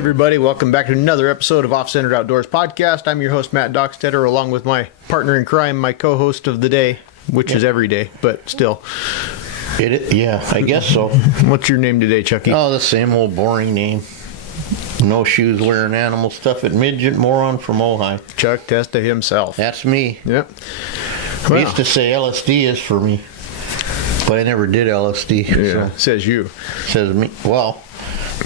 everybody, welcome back to another episode of OffCentered Outdoors Podcast. I'm your host, Matt Dockstetter, along with my partner in crime, my co-host of the day, which is every day, but still. Yeah, I guess so. What's your name today, Chucky? Oh, the same old boring name. No shoes wearing animal stuff at midget moron from Ojai. Chuck Testa himself. That's me. Yep. I used to say LSD is for me, but I never did LSD. Yeah, so. says you. Says me. Well,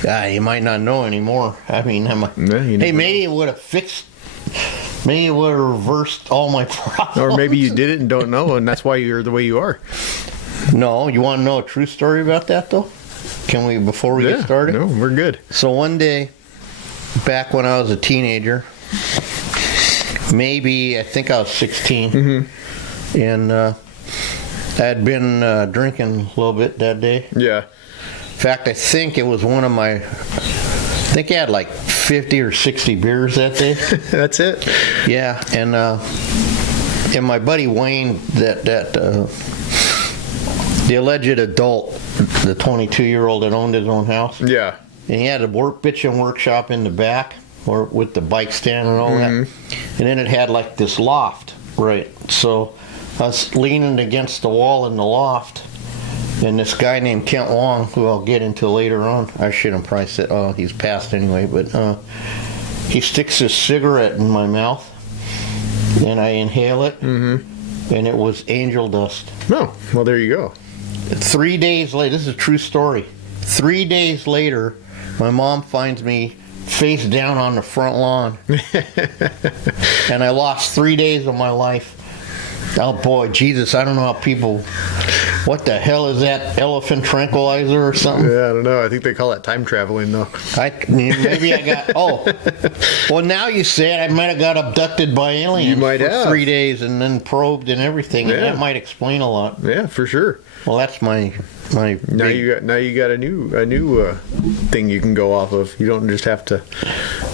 you might not know anymore. I mean, hey, maybe it would have fixed. Maybe it would have reversed all my problems. Or maybe you did it and don't know, and that's why you're the way you are. No, you want to know a true story about that, though? Can we, before we get started? No, we're good. So one day, back when I was a teenager, maybe, I think I was 16, and I had been drinking a little bit that day. Yeah. In fact, I think it was one of my, I think I had like 50 or 60 beers that day. That's it? Yeah, and my buddy Wayne, the alleged adult, the 22-year-old that owned his own house. Yeah. And he had a bitchin' workshop in the back, or with the bike stand and all that. And then it had like this loft, right? So I was leaning against the wall in the loft, and this guy named Kent Wong, who I'll get into later on, I shouldn't probably say, oh, he's passed anyway, but he sticks his cigarette in my mouth, and I inhale it, and it was angel dust. Oh, well, there you go. 3 days later, this is a true story. 3 days later, my mom finds me face down on the front lawn. And I lost 3 days of my life. Oh boy, Jesus, I don't know how people, what the hell is that, elephant tranquilizer or something? Yeah, I don't know. I think they call that time traveling, though. Maybe I got, well, now you say it, I might have got abducted by aliens. You might have. 3 days and then probed and everything, and that might explain a lot. Yeah, for sure. Well, that's my now you got a new thing you can go off of. You don't just have to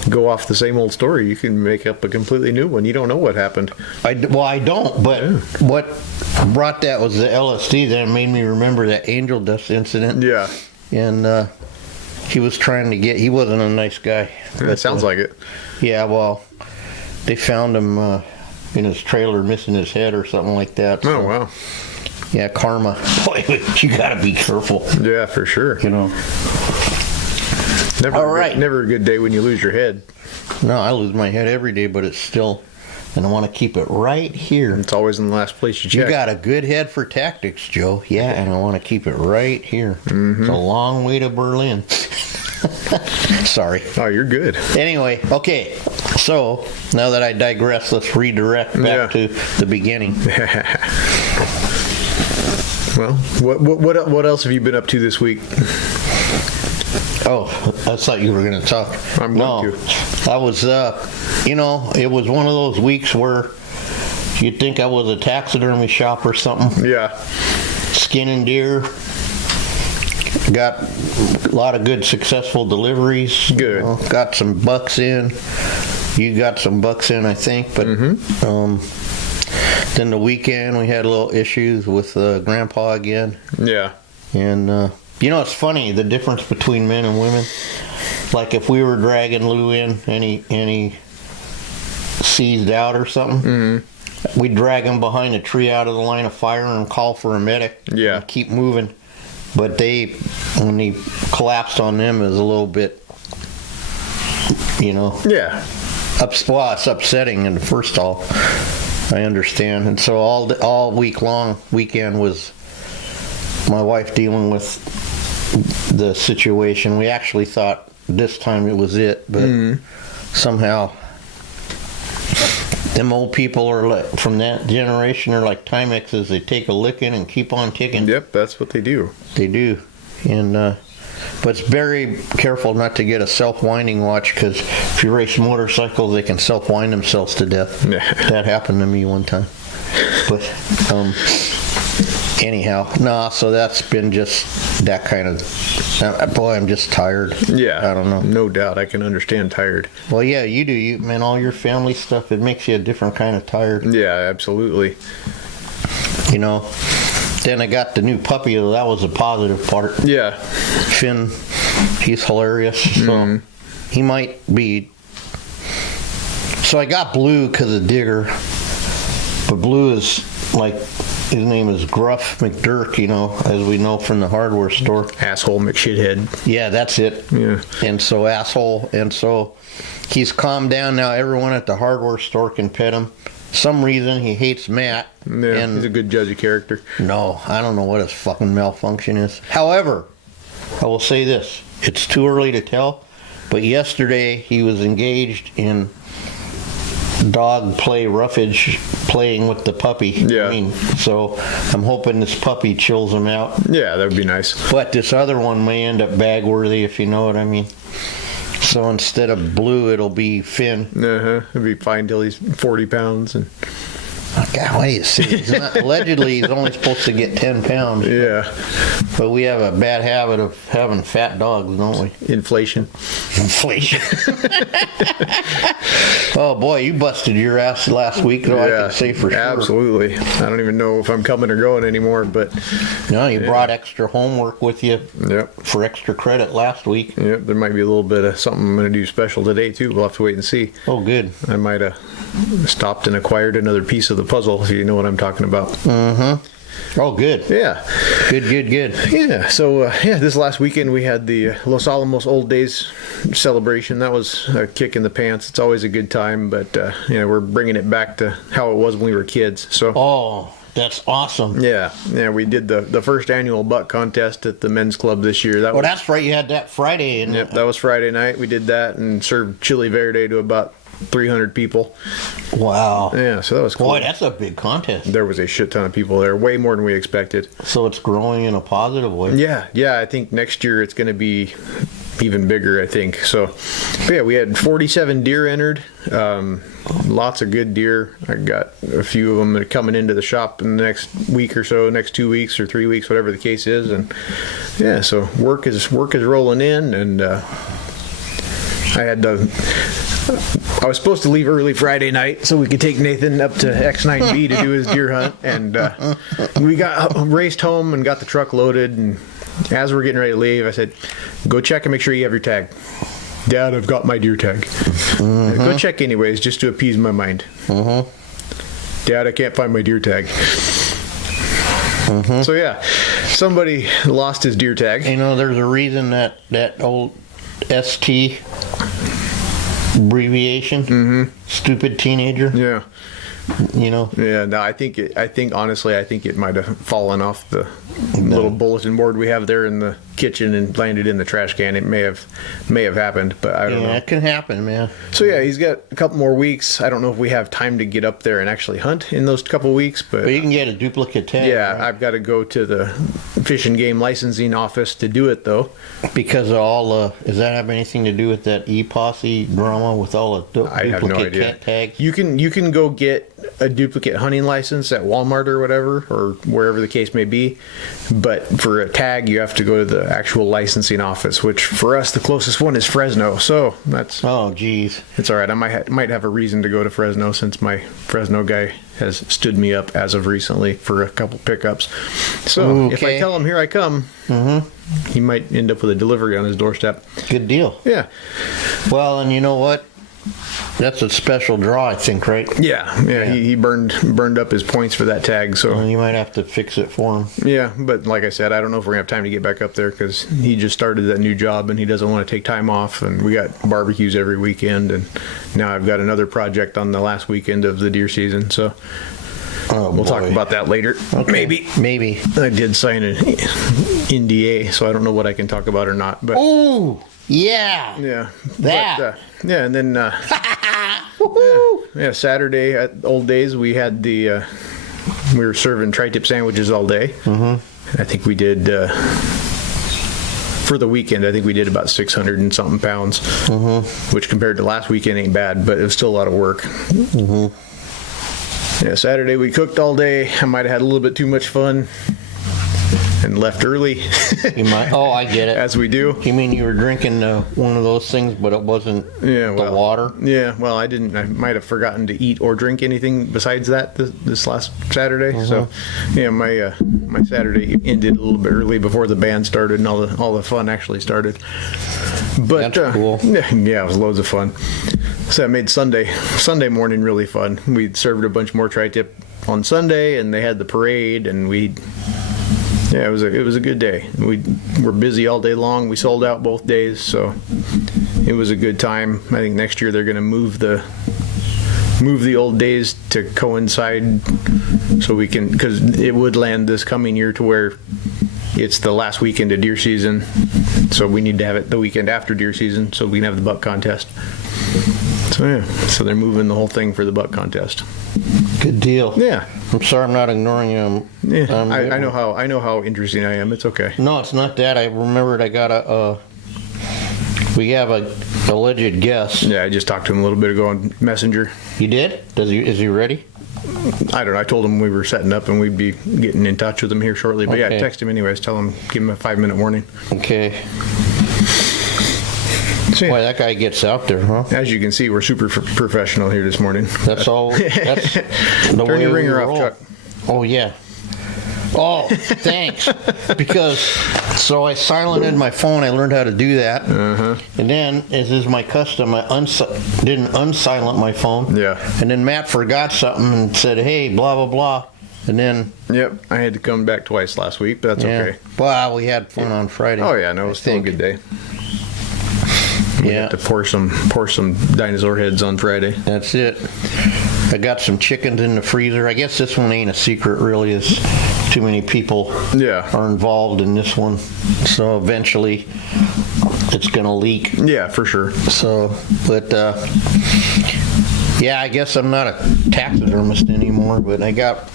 go off the same old story. You can make up a completely new one. You don't know what happened. I don't, but what brought that was the LSD that made me remember that angel dust incident. Yeah. And he was trying to he wasn't a nice guy. That sounds like it. Yeah, well, they found him in his trailer missing his head or something like that. So. Oh, wow. Yeah, karma. Boy, you gotta be careful. Yeah, for sure. You know. Never a good day when you lose your head. No, I lose my head every day, but it's still, and I want to keep it right here. It's always in the last place you check. You got a good head for tactics, Joe. Yeah, and I want to keep it right here. It's a long way to Berlin. Sorry. Oh, you're good. Anyway, okay. So now that I digress, let's redirect back to the beginning. Well, what else have you been up to this week? Oh, I thought you were going to talk. I'm going to. I was, it was one of those weeks where you'd think I was a taxidermy shop or something. Yeah. Skinning deer. Got a lot of good, successful deliveries. Good. Got some bucks in. You got some bucks in, I think. But then the weekend we had a little issues with Grandpa again. Yeah. And it's funny, the difference between men and women. Like if we were dragging Lou in and he seized out or something, we'd drag him behind a tree out of the line of fire and call for a medic. Yeah. And keep moving. But when he collapsed on them, it was a little bit, Yeah. It's upsetting in the first all. I understand. And so all weekend was my wife dealing with the situation. We actually thought this time it was it, but somehow them old people are from that generation are like Timexes. They take a licking and keep on ticking. Yep, that's what they do. They do. And but it's very careful not to get a self-winding watch, because if you race motorcycles, they can self-wind themselves to death. That happened to me one time. But anyhow, so that's been just that kind of, boy, I'm just tired. Yeah. I don't know. No doubt. I can understand tired. Well, yeah, you do. Man, all your family stuff, it makes you a different kind of tired. Yeah, absolutely. Then I got the new puppy. That was a positive part. Yeah. Finn, he's hilarious. So he might be. So I got Blue because of Digger, but Blue is like, his name is Gruff McDirk, as we know from the hardware store. Asshole McShithead. Yeah, that's it. Yeah. And so asshole, and so he's calmed down now. Everyone at the hardware store can pet him. Some reason he hates Matt. Yeah, and he's a good judge of character. No, I don't know what his fucking malfunction is. However, I will say this. It's too early to tell, but yesterday he was engaged in dog play roughage, playing with the puppy. Yeah. So I'm hoping this puppy chills him out. Yeah, that would be nice. But this other one may end up bag-worthy, if you know what I mean. So instead of Blue, it'll be Finn. He'll be fine till he's 40 pounds. And God, why do you say he's not, allegedly he's only supposed to get 10 pounds. Yeah. But we have a bad habit of having fat dogs, don't we? Inflation. Oh boy, you busted your ass last week, though. I can say for sure. Absolutely. I don't even know if I'm coming or going anymore, but no, you brought extra homework with you. Yep. For extra credit last week. Yep, there might be a little bit of something I'm going to do special today too. We'll have to wait and see. Oh, good. I might have stopped and acquired another piece of the puzzle, if you know what I'm talking about. Mm-hmm. Oh, good. Yeah. Good. Yeah. So this last weekend we had the Los Alamos Old Days celebration. That was a kick in the pants. It's always a good time, but we're bringing it back to how it was when we were kids. So. Oh, that's awesome. Yeah. We did the first annual buck contest at the men's club this year. That's right. You had that Friday. Yep, that was Friday night. We did that and served chili verde to about 300 people. Wow. Yeah, so that was cool. Boy, that's a big contest. There was a shit ton of people there, way more than we expected. So it's growing in a positive way. Yeah, I think next year it's going to be even bigger, I think. So, but yeah, we had 47 deer entered. Lots of good deer. I got a few of them that are coming into the shop in the next week or so, next 2 weeks or 3 weeks, whatever the case is. And yeah, so work is rolling in, and I was supposed to leave early Friday night so we could take Nathan up to X9B to do his deer hunt, and we raced home and got the truck loaded, and as we're getting ready to leave, I said, go check and make sure you have your tag. Dad, I've got my deer tag. Go check anyways, just to appease my mind. Dad, I can't find my deer tag. So yeah, somebody lost his deer tag. There's a reason that old ST abbreviation, stupid teenager. Yeah. Yeah, no, I think honestly it might have fallen off the little bulletin board we have there in the kitchen and landed in the trash can. It may have happened, but I don't know. Yeah, it can happen, man. So yeah, he's got a couple more weeks. I don't know if we have time to get up there and actually hunt in those couple weeks, but you can get a duplicate tag. Yeah, right? I've got to go to the Fish and Game licensing office to do it though. Because of all does that have anything to do with that e-posse drama with all the I have no idea. cat tags? You can go get a duplicate hunting license at Walmart or whatever, or wherever the case may be, but for a tag you have to go to the actual licensing office, which for us the closest one is Fresno. So that's geez, it's all right. I might have a reason to go to Fresno since my Fresno guy has stood me up as of recently for a couple pickups. So okay. If I tell him here I come, he might end up with a delivery on his doorstep. Good deal. Yeah. Well, and you know what? That's a special draw, I think, right? Yeah. He burned up his points for that tag, so well, you might have to fix it for him. Yeah, but like I said, I don't know if we're gonna have time to get back up there because he just started that new job and he doesn't want to take time off. And we got barbecues every weekend, and now I've got another project on the last weekend of the deer season. So we'll talk about that later. Okay. Maybe. I did sign an NDA, so I don't know what I can talk about or not. But oh. Yeah. Yeah. That. But, and then Saturday at Old Days we had we were serving tri-tip sandwiches all day. I think we did for the weekend. I think we did about 600 and something pounds, which compared to last weekend ain't bad, but it was still a lot of work. Yeah, Saturday we cooked all day. I might have had a little bit too much fun. and left early. You might. Oh, I get it. As we do. You mean you were drinking one of those things, but it wasn't the water? Yeah, well, I might have forgotten to eat or drink anything besides that this last Saturday. So, yeah, my Saturday ended a little bit early before the band started and all the fun actually started. But that's cool. Yeah, it was loads of fun. So I made Sunday morning really fun. We served a bunch more tri-tip on Sunday, and they had the parade, and it was a good day. We were busy all day long. We sold out both days, so it was a good time. I think next year they're going to move the old days to coincide, so we can, because it would land this coming year to where it's the last weekend of deer season, so we need to have it the weekend after deer season so we can have the buck contest. So yeah, so they're moving the whole thing for the buck contest. Good deal. Yeah. I'm sorry I'm not ignoring you. I know how interesting I am. It's okay. No, it's not that. I remembered I got we have a alleged guest. Yeah, I just talked to him a little bit ago on Messenger. You did? Is he ready? I don't know. I told him we were setting up and we'd be getting in touch with him here shortly. But okay. Yeah, text him anyways. Give him a 5-minute warning. Okay. So, yeah. Boy, that guy gets out there, huh? As you can see, we're super professional here this morning. That's all. That's the Turn way your ringer we off, roll. Chuck. Oh, yeah. Oh, thanks. Because, so I silenced my phone. I learned how to do that. And then, as is my custom, I didn't unsilent my phone. Yeah. And then Matt forgot something and said, hey, blah, blah, blah. And then... Yep, I had to come back twice last week, but that's okay. Well, we had fun on Friday. Oh, yeah, no, it was still a good day. We got to pour some dinosaur heads on Friday. That's it. I got some chickens in the freezer. I guess this one ain't a secret, really. It's too many people are involved in this one. So eventually it's going to leak. Yeah, for sure. So, but, yeah, I guess I'm not a taxidermist anymore, but I got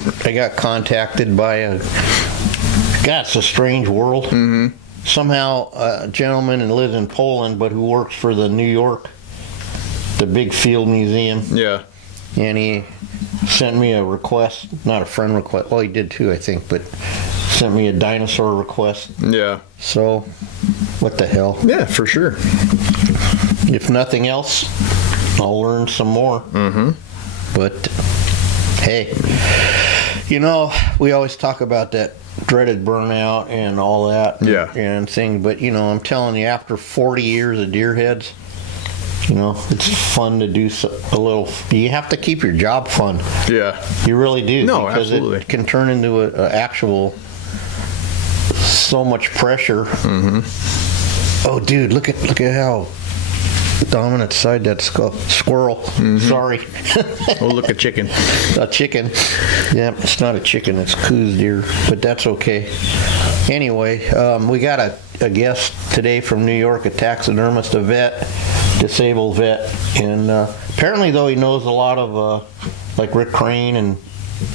contacted by it's a strange world. Mm-hmm. Somehow a gentleman who lives in Poland, but who works for the big field museum. Yeah. And he sent me a request, not a friend request. Well, he did too, I think, but sent me a dinosaur request. Yeah. So, what the hell? Yeah, for sure. If nothing else, I'll learn some more. Mm-hmm. But, hey, we always talk about that dreaded burnout and all that and things, but I'm telling you, after 40 years of deer heads, it's fun to do a little. You have to keep your job fun. Yeah, you really do. No, because absolutely. It can turn into an actual so much pressure. Mm-hmm. Oh, dude, look at how dominant side that squirrel. Mm-hmm. Sorry. Oh, look, a chicken. A chicken. Yeah, it's not a chicken. It's Coos deer, but that's okay. Anyway, we got a guest today from New York, a taxidermist, a vet, disabled vet, and apparently, though, he knows a lot of like Rick Crane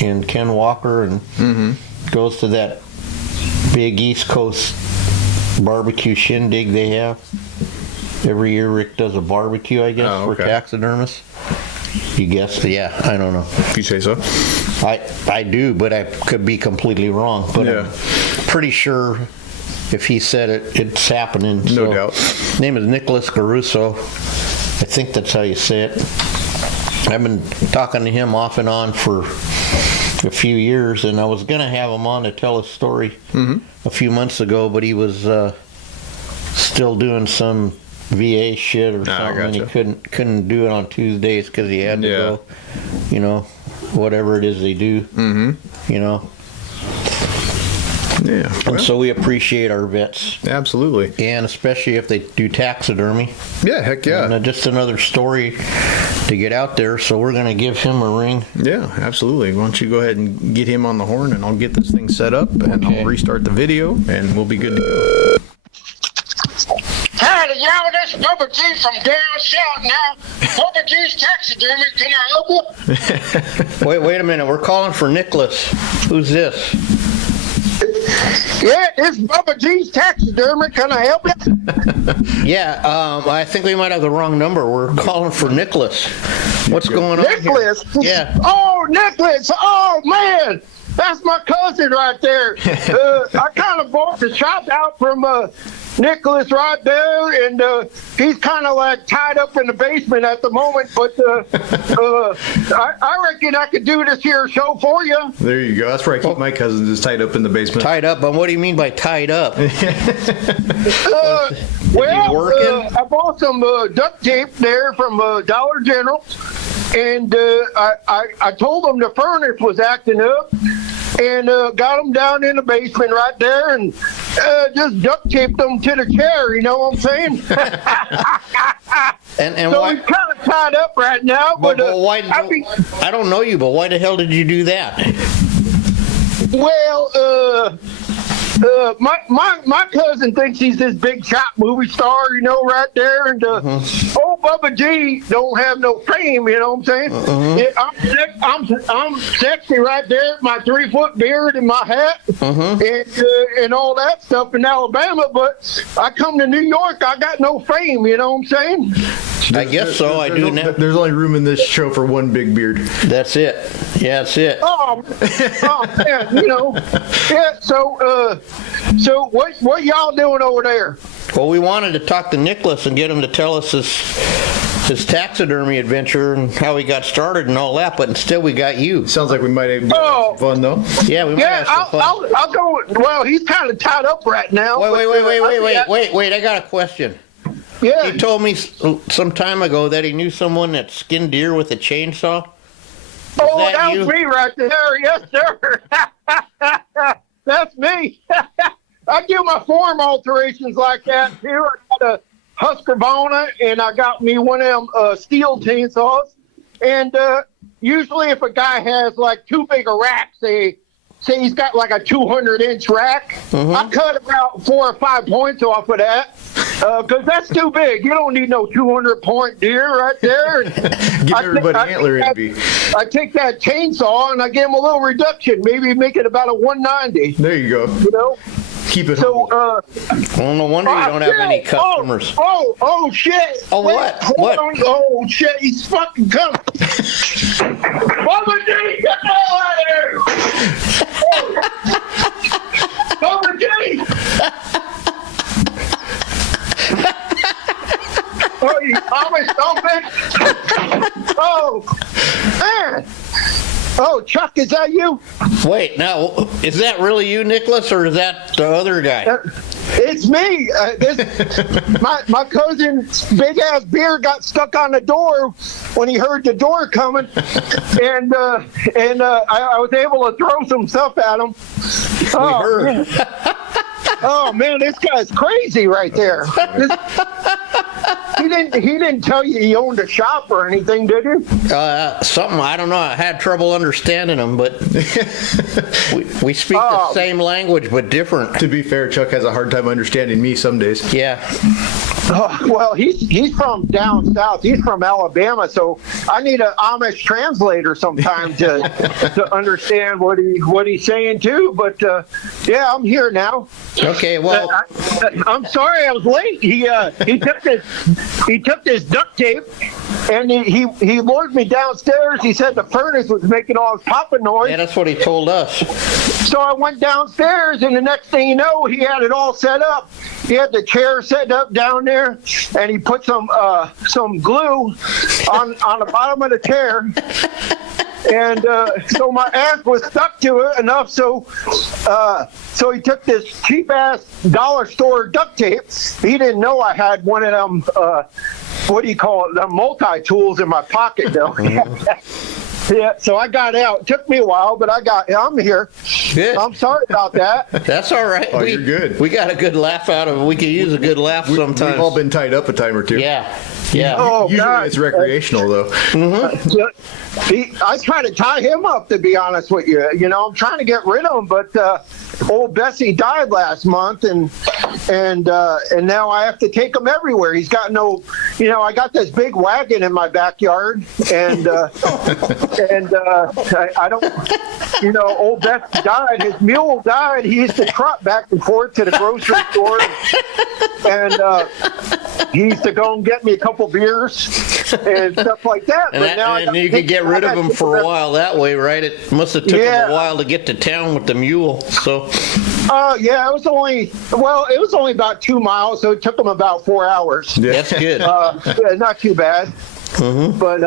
and Ken Walker, and goes to that big East Coast barbecue shindig they have. Every year Rick does a barbecue, I guess, for taxidermists. You guessed? Yeah, I don't know. If you say so. I do, but I could be completely wrong. But I'm pretty sure if he said it, it's happening. No doubt. His name is Nicolas Glorioso. I think that's how you say it. I've been talking to him off and on for a few years, and I was going to have him on to tell a story a few months ago, but he was still doing some VA shit or something, and he couldn't do it on Tuesdays because he had to go, whatever it is they do, Yeah. And so we appreciate our vets. Absolutely. And especially if they do taxidermy. Yeah, heck yeah. And just another story to get out there, so we're going to give him a ring. Yeah, absolutely. Why don't you go ahead and get him on the horn, and I'll get this thing set up, and I'll restart the video, and we'll be good to go. Howdy, y'all. This is Bubba G from down south now. Bubba G's Taxidermy. Can I help you? Wait a minute. We're calling for Nicholas. Who's this? Yeah, this is Bubba G's Taxidermy. Can I help you? Yeah, I think we might have the wrong number. We're calling for Nicholas. What's going on Nicholas? here? Yeah. Oh, Nicholas. Oh, man. That's my cousin right there. I kind of bought the shop out from Nicolas right there, and he's kind of like tied up in the basement at the moment, but I reckon I could do this here show for you. There you go. That's where I keep my cousins, is tied up in the basement. Tied up? But what do you mean by tied up? I bought some duct tape there from Dollar General, and I told them the furnace was acting up, and got them down in the basement right there, and just duct taped them to the chair. You know what I'm saying? and so why, he's kind of tied up right now. But why? I don't know you, but why the hell did you do that? Well, my cousin thinks he's this big shot movie star, you know, right there, and old Bubba G don't have no fame, you know what I'm saying? Yeah, I'm sexy right there, my 3-foot beard and my hat, and all that stuff in Alabama. But I come to New York, I got no fame, you know what I'm saying? I guess so. I do now. There's only room in this show for one big beard. That's it. Yeah, that's it. Oh man, you know. Yeah. So what y'all doing over there? Well, we wanted to talk to Nicolas and get him to tell us his taxidermy adventure and how he got started and all that, but instead we got you. Sounds like we might have some fun, though. Yeah, we might have some fun. I'll go. Well, he's kind of tied up right now. Wait, I got a question. Yeah. He told me some time ago that he knew someone that skinned deer with a chainsaw. That was me right there. Yes, sir. That's me. I do my form alterations like that too. I got a Husqvarna, and I got me one of them steel chainsaws. And usually if a guy has like too big a rack, say he's got like a 200-inch rack, I cut about 4 or 5 points off of that. Because that's too big. You don't need no 200-point deer right there. Give everybody antler envy. I take that chainsaw and I give him a little reduction, maybe make it about a 190. There you go. You know? Keep it humble. Well, no wonder you don't have any customers. Oh, shit. Oh, what? Oh, shit. He's fucking coming. Bubba G, get the hell out of here. Bubba G. Oh, you Thomas, don't be. Oh, man. Oh, Chuck, is that you? Wait, now, is that really you, Nicolas, or is that the other guy? It's me. My cousin's big-ass beard got stuck on the door when he heard the door coming, and I was able to throw some stuff at him. We heard. Man. Oh, man, this guy's crazy right there. He didn't tell you he owned a shop or anything, did he? Something, I don't know. I had trouble understanding him, but we speak the same language, but different. To be fair, Chuck has a hard time understanding me some days. Yeah. Well, he's from down south. He's from Alabama, so I need an Amish translator sometime to understand what he's saying too. But yeah, I'm here now. Okay, well, I'm sorry I was late. He took this duct tape and he lured me downstairs. He said the furnace was making all this popping noise. Yeah, that's what he told us. So I went downstairs, and the next thing you know, he had it all set up. He had the chair set up down there, and he put some glue on the bottom of the chair. And so my ass was stuck to it enough, so he took this cheap-ass dollar store duct tape. He didn't know I had one of them, what do you call it, the multi-tools in my pocket, though. Yeah, so I got out. It took me a while, but I'm here. Good. I'm sorry about that. That's all right. Oh, you're good. We got a good laugh out of it. We could use a good laugh sometimes. We've all been tied up a time or two. Yeah. Oh, Usually God. it's recreational, though. I try to tie him up, to be honest with you. You know, I'm trying to get rid of him, but old Bessie died last month, and now I have to take him everywhere. He's got no, you know, I got this big wagon in my backyard, and I don't, you know, old Bessie died. His mule died. He used to trot back and forth to the grocery store, and he used to go and get me a couple beers. and stuff like that. And, and you could get rid of them for a while that way, right? It must have took him a while to get to town with the mule. So. Yeah, it was only about 2 miles, so it took them about 4 hours. Yeah. That's good. Yeah, not too bad. Mm-hmm. But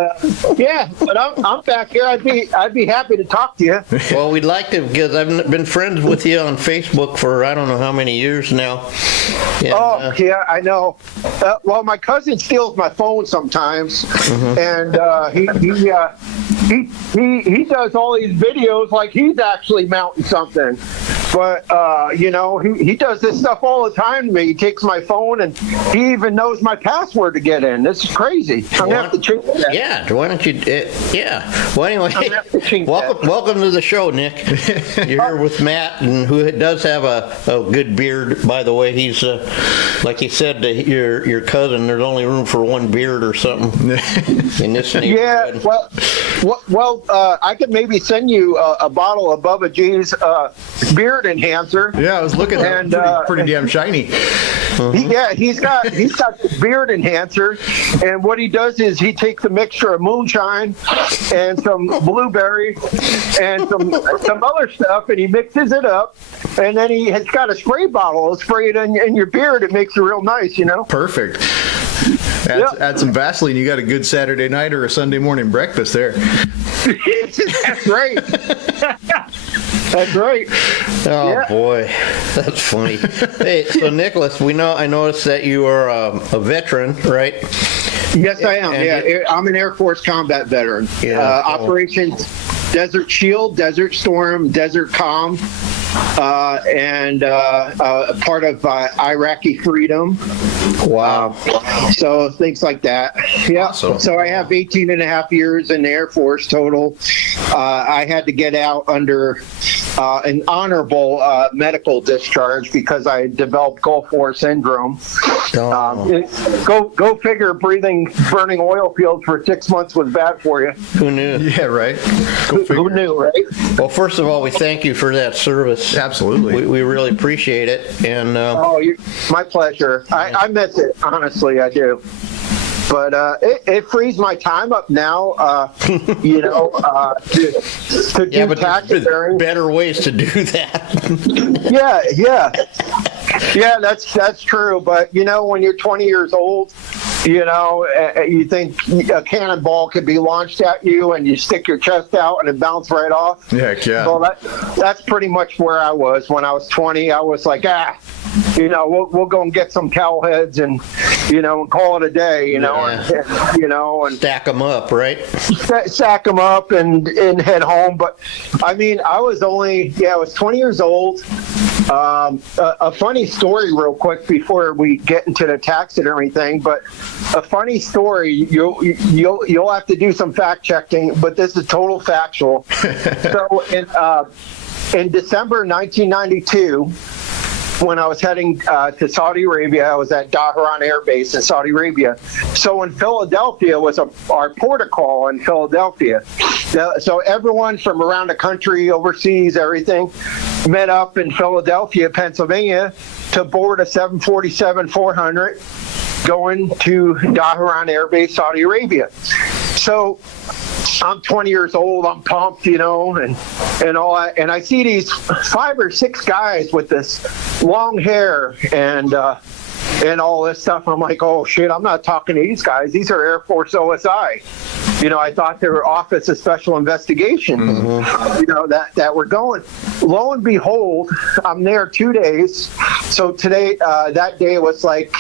I'm back here. I'd be happy to talk to you. Well, we'd like to, because I've been friends with you on Facebook for I don't know how many years now. And, yeah, I know. Well, my cousin steals my phone sometimes, and he does all these videos like he's actually mounting something. But, he does this stuff all the time to me. He takes my phone, and he even knows my password to get in. This is crazy. I'm going to have to change that. Yeah, why don't you... Well, anyway, welcome to the show, Nick. You're here with Matt, and who does have a good beard, by the way. He's, like you said, your cousin, there's only room for one beard or something in this neighborhood. Yeah, well, I could maybe send you a bottle of Bubba G's beard enhancer. Yeah, I was looking at it. Pretty damn shiny. He's got the beard enhancer, and what he does is he takes a mixture of moonshine and some blueberry and some other stuff, and he mixes it up, and then he has got a spray bottle. He'll spray it in your beard. It makes it real nice, Perfect. Add some Vaseline. You got a good Saturday night or a Sunday morning breakfast there. That's right. That's right. Oh boy, that's funny. Hey, so Nicholas, I noticed that you are a veteran, right? Yes, I am. I'm an Air Force combat veteran. Operations Desert Shield, Desert Storm, Desert Calm, and part of Iraqi Freedom. Wow. So things like that. Yeah. Awesome. So I have 18 and a half years in the Air Force total. I had to get out under an honorable medical discharge because I developed Gulf War syndrome. Go figure, burning oil fields for 6 months was bad for you. Who knew? Yeah, right. Who knew, right? Well, first of all, we thank you for that service. Absolutely. We really appreciate it. And my pleasure. I miss it, honestly, I do. But it frees my time up now, to do taxidermy. Better ways to do that. Yeah, that's true. But when you're 20 years old, you think a cannonball could be launched at you, and you stick your chest out and it bounce right off. Heck yeah. So that's pretty much where I was when I was 20. I was like, we'll go and get some cow heads and call it a day, and stack them up, right? Stack them up and head home. But I mean, I was 20 years old. A funny story real quick before we get into the taxidermy thing, but a funny story, you'll have to do some fact checking, but this is total factual. So in December 1992, when I was heading to Saudi Arabia, I was at Dhahran Air Base in Saudi Arabia. So in Philadelphia was our protocol in Philadelphia. So everyone from around the country, overseas, everything, met up in Philadelphia, Pennsylvania, to board a 747-400 going to Dhahran Air Base, Saudi Arabia. So I'm 20 years old, I'm pumped, and all that. And I see these 5 or 6 guys with this long hair and all this stuff. I'm like, oh shit, I'm not talking to these guys. These are Air Force OSI. I thought they were Office of Special Investigation, that we're going. Lo and behold, I'm there 2 days. So today, that day was like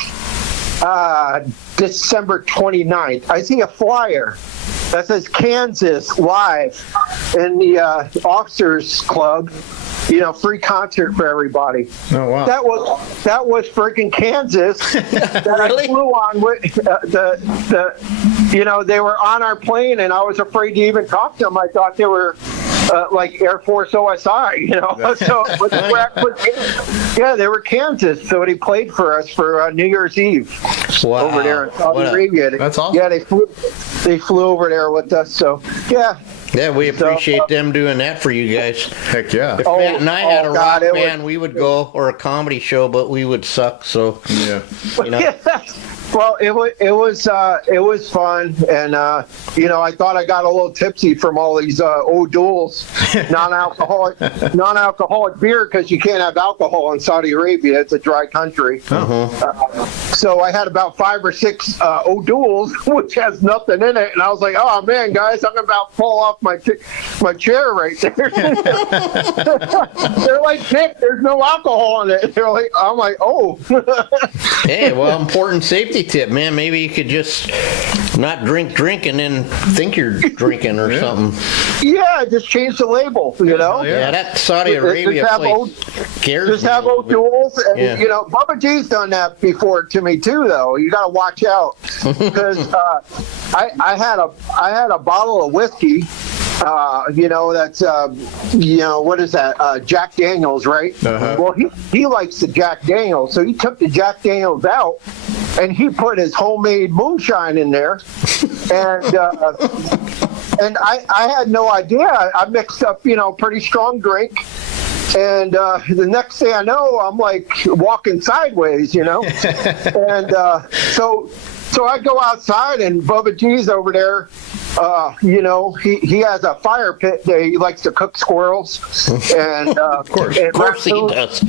December 29th. I see a flyer that says Kansas live in the Officers Club, free concert for everybody. Oh wow! That was freaking Kansas. That Really? I flew on with they were on our plane, and I was afraid to even talk to them. I thought they were like Air Force OSI, So they were Kansas. So they played for us for New Year's Eve over there in Saudi Arabia. That's awesome. Yeah, they flew over there with us. So yeah. Yeah, we appreciate them doing that for you guys. Heck yeah. If Matt and I had a rock band, we would go, or a comedy show, but we would suck. So yeah. Well, it was fun, and I thought I got a little tipsy from all these O'Doul's non-alcoholic beer, because you can't have alcohol in Saudi Arabia. It's a dry country. So I had about 5 or 6 O'Doul's, which has nothing in it, and I was like, "Oh man, guys, I'm about to fall off my chair right there." They're like, "Dick, there's no alcohol in it." They're like, I'm like, "Oh." Hey, well, important safety tip, man. Maybe you could just not drink and then think you're drinking or something. Yeah, just change the label, Yeah, that Saudi Arabia place scares me. Just have O'Doul's, and Bubba G's done that before to me too, though. You got to watch out, because I had a bottle of whiskey. That's what is that? Jack Daniels, right? Well, he likes the Jack Daniels, so he took the Jack Daniels out, and he put his homemade moonshine in there, and I had no idea. I mixed up, pretty strong drink. And the next thing I know, I'm like walking sideways, and so I go outside, and Bubba G's over there. He has a fire pit that he likes to cook squirrels, and of course he does.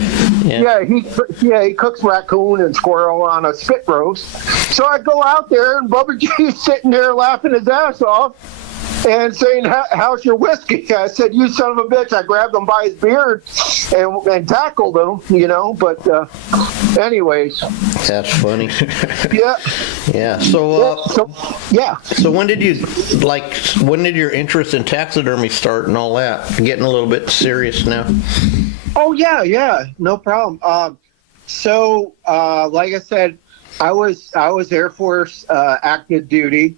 He cooks raccoon and squirrel on a spit roast. So I go out there, and Bubba G's sitting there laughing his ass off and saying, "How's your whiskey?" I said, "You son of a bitch!" I grabbed him by his beard and tackled him, But anyways, that's funny. Yeah. Yeah. So when did your interest in taxidermy start and all that? Getting a little bit serious now. Oh yeah, no problem. Like I said, I was Air Force active duty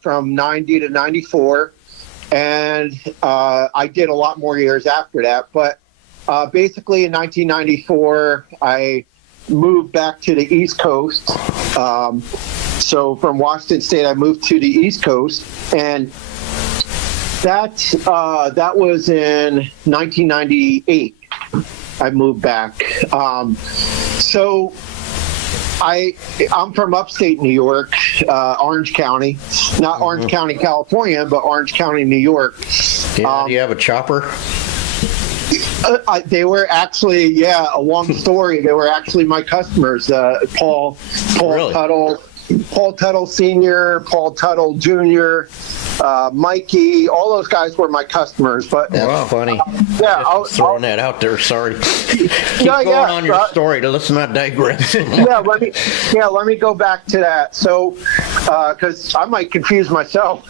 from 90 to 94, and I did a lot more years after that. But basically in 1994, I moved back to the East Coast. So from Washington State, I moved to the East Coast, and that was in 1998. I moved back. So I'm from upstate New York, Orange County, not Orange County, California, but Orange County, New York. Yeah, do you have a chopper? They were actually, a long story. They were actually my customers. Paul Really? Paul Tuttle Sr., Paul Tuttle Jr., Mikey, all those guys were my customers. But that's funny. I'll throwing that out there. Sorry. Keep going on your story. Let's not digress. Let me go back to that. So, because I might confuse myself.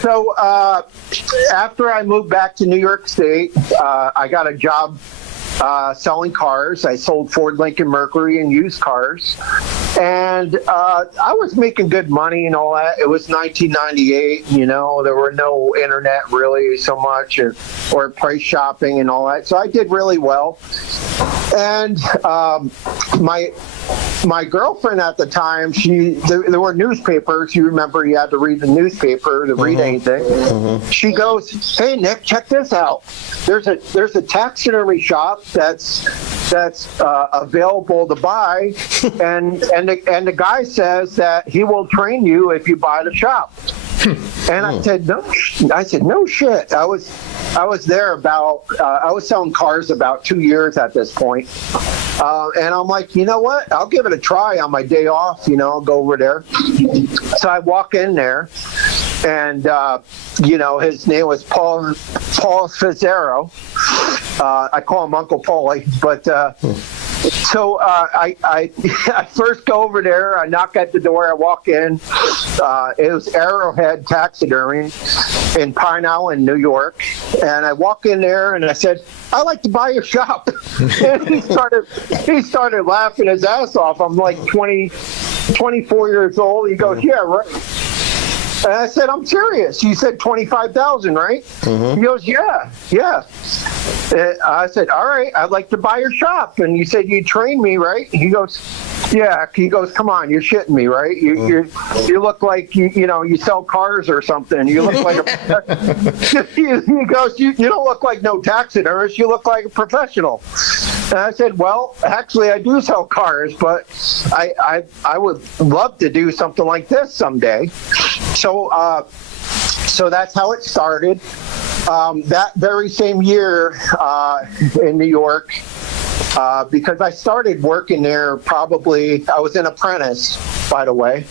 So after I moved back to New York State, I got a job selling cars. I sold Ford, Lincoln, Mercury, and used cars. And I was making good money and all that. It was 1998, there were no internet really so much or price shopping and all that. So I did really well. And my girlfriend at the time, there were newspapers. You remember you had to read the newspaper to read anything. She goes, "Hey Nick, check this out. There's a taxidermy shop that's available to buy, and the guy says that he will train you if you buy the shop." And I said, no shit. I was there about, I was selling cars about 2 years at this point. And I'm like, you know what? I'll give it a try on my day off, I'll go over there. So I walk in there, and, his name was Paul Fizzero. I call him Uncle Paulie, but, so I first go over there. I knock at the door. I walk in. It was Arrowhead Taxidermy in Pine Island, New York. And I walk in there and I said, "I'd like to buy your shop." And he started laughing his ass off. I'm like 24 years old. He goes, "Yeah, right." And I said, "I'm serious. You said 25,000, right?" He goes, "Yeah." I said, "All right, I'd like to buy your shop." And you said you train me, right? He goes, "Yeah." He goes, "Come on, you're shitting me, right? You look like you sell cars or something. You look like a." He goes, "You don't look like no taxidermist. You look like a professional." And I said, well, actually, I do sell cars, but I would love to do something like this someday. So that's how it started. That very same year in New York, because I started working there probably, I was an apprentice, by the way.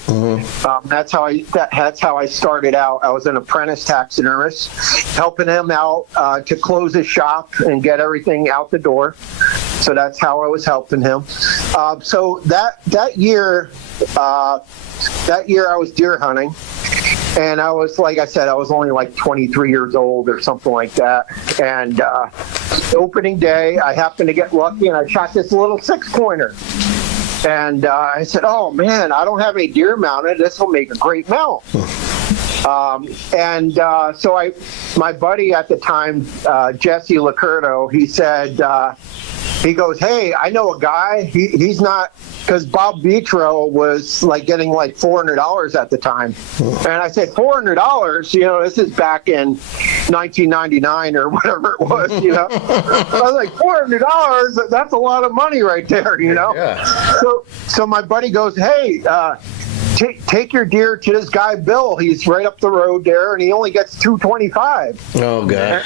That's how I started out. I was an apprentice taxidermist, helping him out to close his shop and get everything out the door. So that's how I was helping him. So that year I was deer hunting. And I was, like I said, I was only like 23 years old or something like that. And opening day, I happened to get lucky and I shot this little 6-pointer. And I said, oh man, I don't have any deer mounted. This will make a great mount. So my buddy at the time, Jesse Licurdo, he said, he goes, hey, I know a guy. He's not, because Bob Vitro was like getting like $400 at the time. And I said, $400? You know, this is back in 1999 or whatever it was, you know. I was like, $400? That's a lot of money right there, you know. Yeah. So my buddy goes, hey, take your deer to this guy Bill. He's right up the road there, and he only gets $225. Oh God!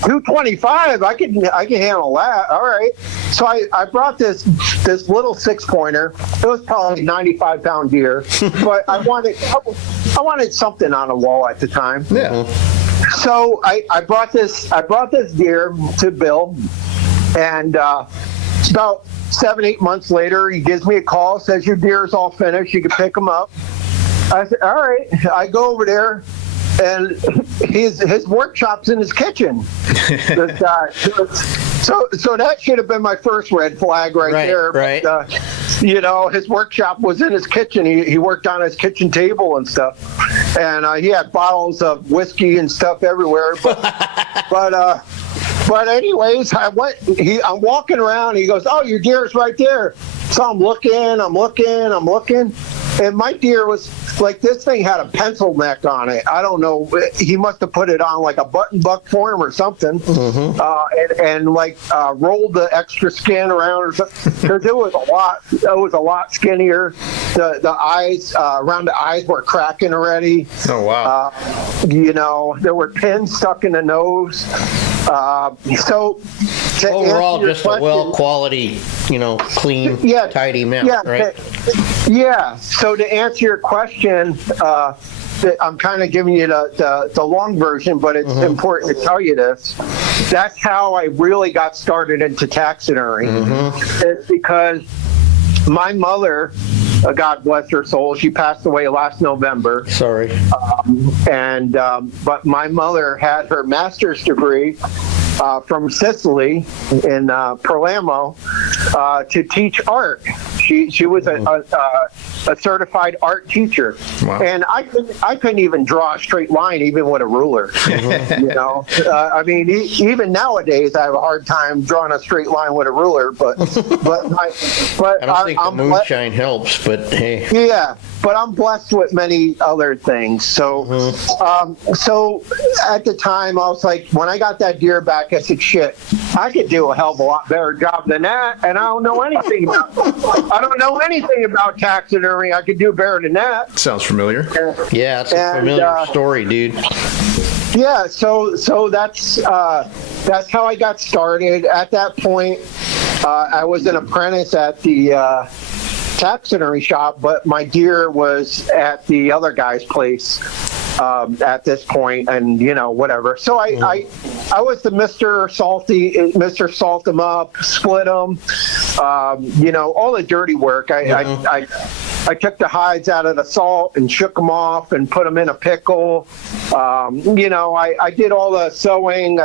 $225. I can handle that. All right. So I brought this little 6-pointer. It was probably 95-pound deer, but I wanted something on a wall at the time. Yeah. So I brought this deer to Bill, and it's about 7-8 months later, he gives me a call, says your deer's all finished, you can pick them up. I said, all right. I go over there, and his workshop's in his kitchen. This guy. So that should have been my first red flag right there. Right. But, you know, his workshop was in his kitchen. He worked on his kitchen table and stuff, and he had bottles of whiskey and stuff everywhere. But anyways, I'm walking around. He goes, oh, your deer's right there. So I'm looking. And my deer was like, this thing had a pencil neck on it. I don't know. He must have put it on like a button buck form or something. And rolled the extra skin around or something. Because it was a lot skinnier. The eyes, around the eyes were cracking already. Oh, wow. You know, there were pins stuck in the nose. So overall, just a well quality, you know, clean, tidy mount, right? Yeah. So to answer your question, I'm kind of giving you the long version, but it's important to tell you this. That's how I really got started into taxidermy. It's because my mother, God bless her soul, she passed away last November. Sorry. But my mother had her master's degree from Sicily in Palermo to teach art. She was a certified art teacher. Wow. And I couldn't even draw a straight line even with a ruler. You know, I mean, even nowadays I have a hard time drawing a straight line with a ruler. But I don't think the moonshine helps. But hey. Yeah. But I'm blessed with many other things. So, so at the time, I was like, when I got that deer back, I said, shit, I could do a hell of a lot better job than that. And I don't know anything about taxidermy. I could do better than that. Sounds familiar. Yeah, it's a familiar story, dude. Yeah, so that's how I got started. At that point, I was an apprentice at the taxidermy shop, but my deer was at the other guy's place at this point, and you know, whatever. So I was the Mr. Salt them up, split them, you know, all the dirty work. I took the hides out of the salt and shook them off and put them in a pickle. You know, I did all the sewing.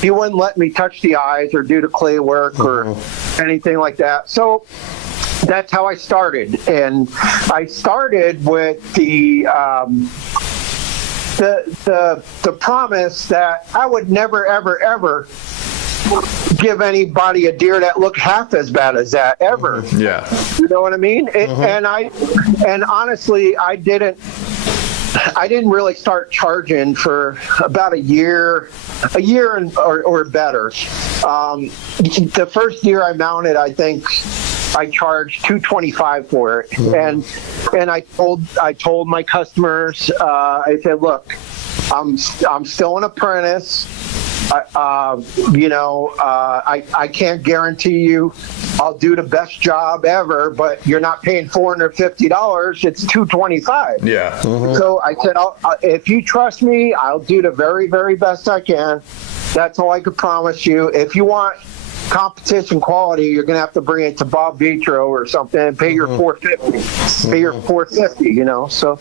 He wouldn't let me touch the eyes or do the clay work or anything like that. So that's how I started. And I started with the promise that I would never, ever, ever give anybody a deer that looked half as bad as that ever. Yeah. You know what I mean? And honestly, I didn't I didn't really start charging for about a year or better. The first year I mounted, I think I charged $225 for it, and I told my customers, I said, look, I'm still an apprentice. I can't guarantee you I'll do the best job ever, but you're not paying $450. It's $225. Yeah. Mm-hmm. So I said, if you trust me, I'll do the very, very best I can. That's all I could promise you. If you want competition quality, you're going to have to bring it to Bob Vitro or something and pay your $450. Pay your $450, So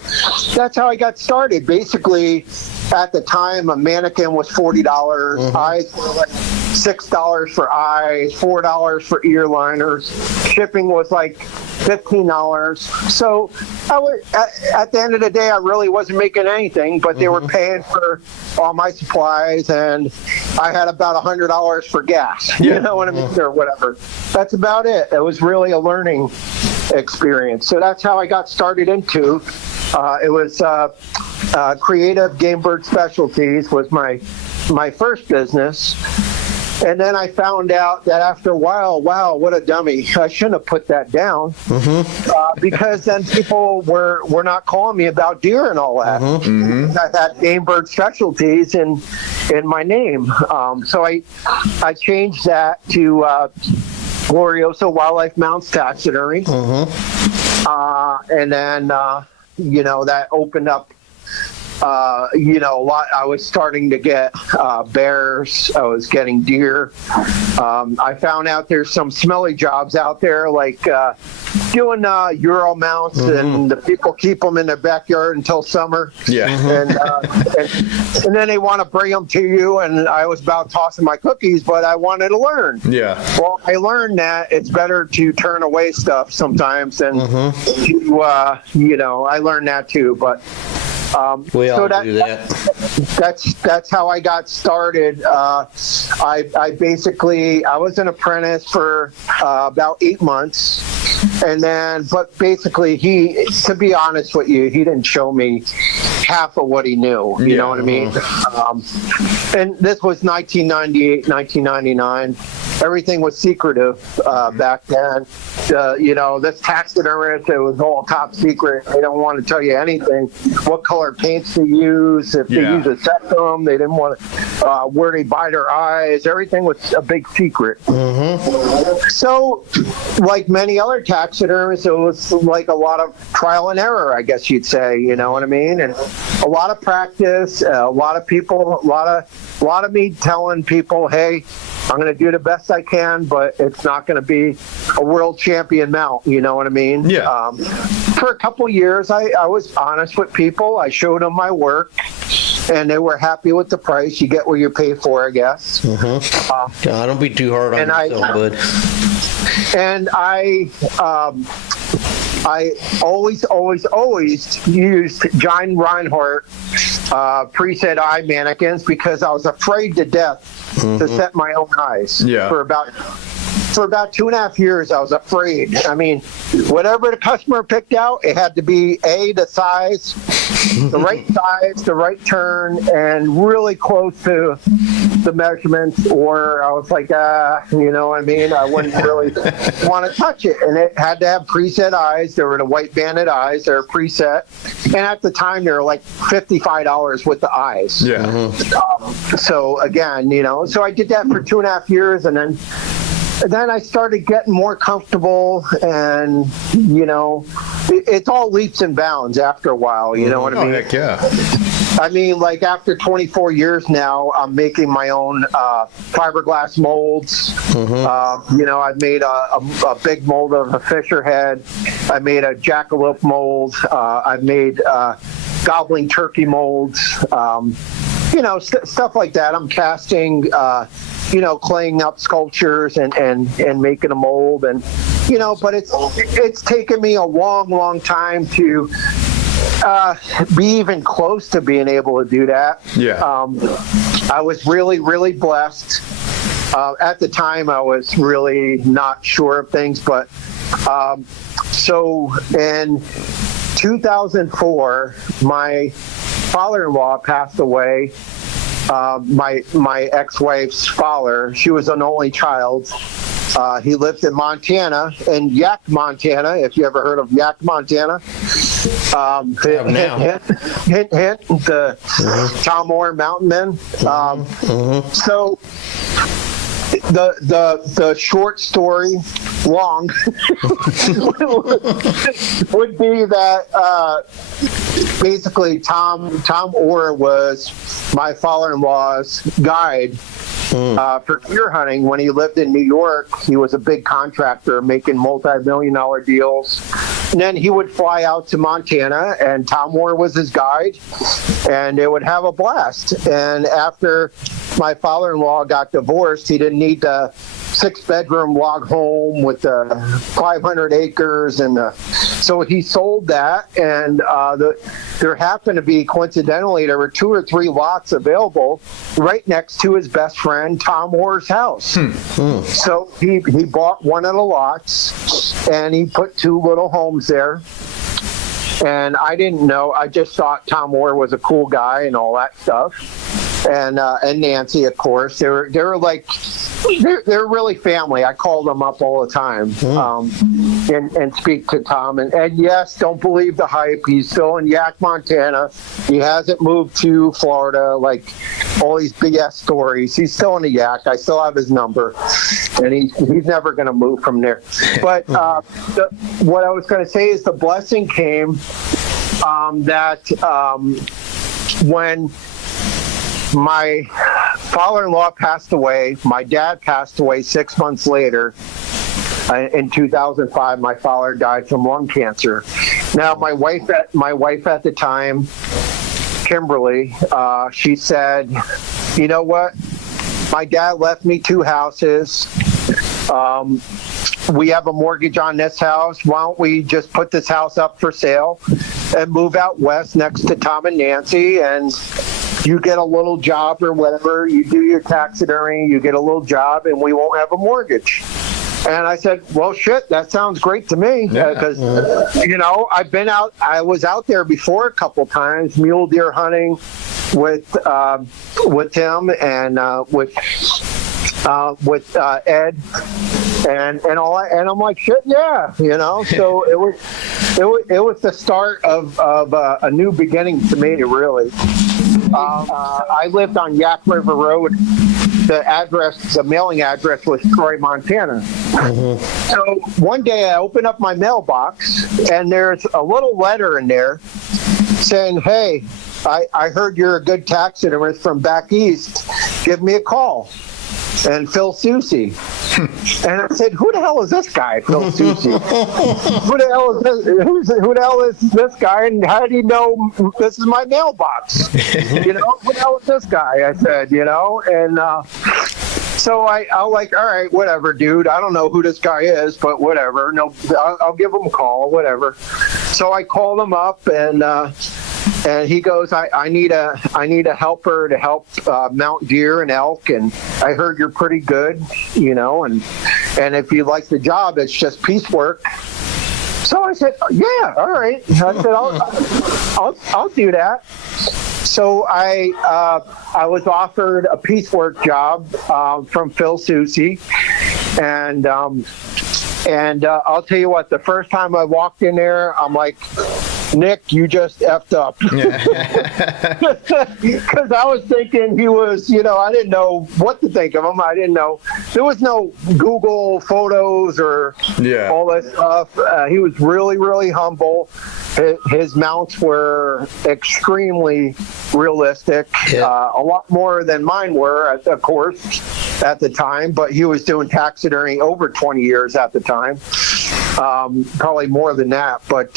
that's how I got started. Basically, at the time, a mannequin was $40. Eyes were like $6 for eyes, $4 for ear liners. Shipping was like $15. So at the end of the day, I really wasn't making anything, but they were paying for all my supplies, and I had about $100 for gas. Yeah. You know what I mean, or whatever. That's about it. It was really a learning experience. So that's how I got started into. It was Creative Game Bird Specialties was my first business. And then I found out that after a while, wow, what a dummy. I shouldn't have put that down because then people were not calling me about deer and all that. I had Game Bird Specialties in my name. So I changed that to Glorioso Wildlife Mounts Taxidermy. And then, that opened up a lot. I was starting to get bears. I was getting deer. I found out there's some smelly jobs out there, like doing Euro mounts, and the people keep them in their backyard until summer. Yeah. And then they want to bring them to you, and I was about tossing my cookies, but I wanted to learn. Yeah. Well, I learned that it's better to turn away stuff sometimes than to, I learned that too, but we all do that. That's how I got started. I was an apprentice for about 8 months, and then, but basically to be honest with you, he didn't show me half of what he knew. You know what I mean? And this was 1998, 1999. Everything was secretive back then. This taxidermist, it was all top secret. They don't want to tell you anything. What color paints to use, if they use a septum, they didn't want to, where they buy their eyes. Everything was a big secret. So, like many other taxidermists, it was like a lot of trial and error, I guess you'd say. You know what I mean? And a lot of practice. A lot of people. A lot of me telling people, hey, I'm going to do the best I can, but it's not going to be a world champion mount. You know what I mean? Yeah. For a couple years, I was honest with people. I showed them my work, and they were happy with the price. You get what you pay for, I guess. Don't be too hard on yourself, bud. And I always used John Reinhardt preset eye mannequins because I was afraid to death to set my own eyes. Yeah. For about 2.5 years, I was afraid. I mean, whatever the customer picked out, it had to be the size, the right turn, and really close to the measurements, or I was like, you know what I mean? I wouldn't really want to touch it. And it had to have preset eyes. There were the white banded eyes. They were preset. And at the time, they were like $55 with the eyes. Yeah. So again, so I did that for 2.5 years, and then I started getting more comfortable, and it's all leaps and bounds after a while. You know what I mean? Heck yeah. I mean, like after 24 years now, I'm making my own fiberglass molds. I've made a big mold of a fisher head. I made a jackalope mold. I've made gobbling turkey molds. Stuff like that. I'm casting. Claying up sculptures and making a mold, and but it's taken me a long time to be even close to being able to do that. Yeah. I was really blessed. At the time, I was really not sure of things, but 2004, my father-in-law passed away. My ex-wife's father. She was an only child. He lived in Montana, in Yak, Montana. If you ever heard of Yak, Montana. Hint, the Tom Moore Mountain Men. So the short story, long, would be that basically Tom Orr was my father-in-law's guide for deer hunting when he lived in New York. He was a big contractor making multi-million-dollar deals. And then he would fly out to Montana, and Tom Moore was his guide, and they would have a blast. And after my father-in-law got divorced, he didn't need the 6-bedroom log home with 500 acres, and so he sold that. And there happened to be, coincidentally, there were 2 or 3 lots available right next to his best friend Tom Orr's house. So he bought one of the lots, and he put 2 little homes there. And I didn't know. I just thought Tom Orr was a cool guy and all that stuff. And Nancy, of course, they were like, they're really family. I call them up all the time and speak to Tom. And yes, don't believe the hype. He's still in Yak, Montana. He hasn't moved to Florida like all these BS stories. He's still in the Yak. I still have his number, and he's never going to move from there. But what I was going to say is the blessing came when my father-in-law passed away. My dad passed away 6 months later. In 2005, my father died from lung cancer. Now, my wife at the time, Kimberly, she said, "You know what? My dad left me 2 houses. We have a mortgage on this house. Why don't we just put this house up for sale and move out west next to Tom and Nancy, and you get a little job or whatever. You do your taxidermy, you get a little job, and we won't have a mortgage." And I said, "Well, shit, that sounds great to me." Because, I was out there before a couple times, mule deer hunting with him and with Ed and all that. And I'm like, shit, yeah, So it was the start of a new beginning to me, really. I lived on Yak River Road. The mailing address was Troy, Montana. So one day I open up my mailbox, and there's a little letter in there saying, "Hey, I heard you're a good taxidermist from back east. Give me a call." And Phil Soucy. And I said, "Who the hell is this guy, Phil Soucy? Who the hell is this? Who the hell is this guy? And how did he know this is my mailbox? Who the hell is this guy?" I said, and so I'm like, "All right, whatever, dude. I don't know who this guy is, but whatever. No, I'll give him a call, whatever." So I called him up, and he goes, I need a helper to help mount deer and elk, and I heard you're pretty good, and if you like the job, it's just piecework." So I said, "Yeah, all right." I said, I'll do that." So I was offered a piecework job from Phil Soucy, and I'll tell you what, the first time I walked in there, I'm like, "Nick, you just effed up." Because I was thinking he was, I didn't know what to think of him. I didn't know. There was no Google photos or all that stuff. He was really, really humble. His mounts were extremely realistic, a lot more than mine were, of course, at the time. But he was doing taxidermy over 20 years at the time, probably more than that. But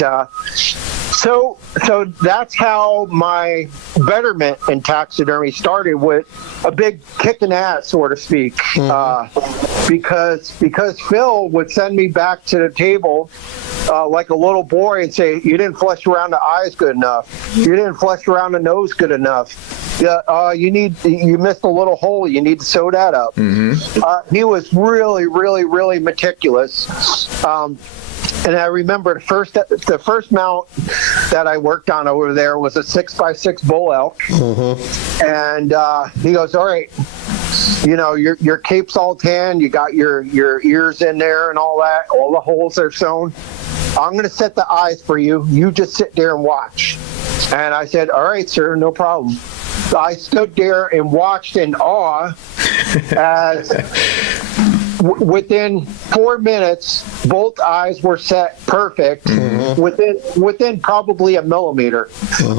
so that's how my betterment in taxidermy started, with a big kicking ass, so to speak, because Phil would send me back to the table like a little boy and say, "You didn't flesh around the eyes good enough. You didn't flesh around the nose good enough. You missed a little hole. You need to sew that up." He was really, really, really meticulous. And I remember the first mount that I worked on over there was a 6x6 bull elk. And he goes, all right, you know, your cape's all tan, you got your ears in there and all that, all the holes are sewn. I'm going to set the eyes for you. You just sit there and watch. And I said, all right, sir, no problem. So I stood there and watched in awe as within 4 minutes, both eyes were set perfect. Within probably a millimeter.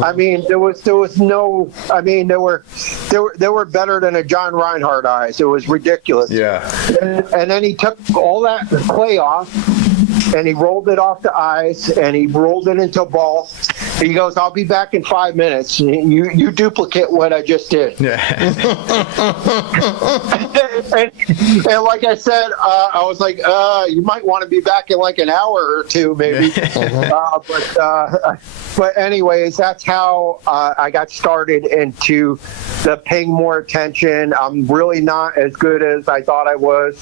I mean, there was no. I mean, they were better than a John Reinhardt eyes. It was ridiculous. Yeah. And then he took all that clay off, and he rolled it off the eyes, and he rolled it into a ball. He goes, I'll be back in 5 minutes. You duplicate what I just did. Yeah. and like I said, I was like, you might want to be back in like an hour or two, maybe. But anyways, that's how I got started into the paying more attention. I'm really not as good as I thought I was,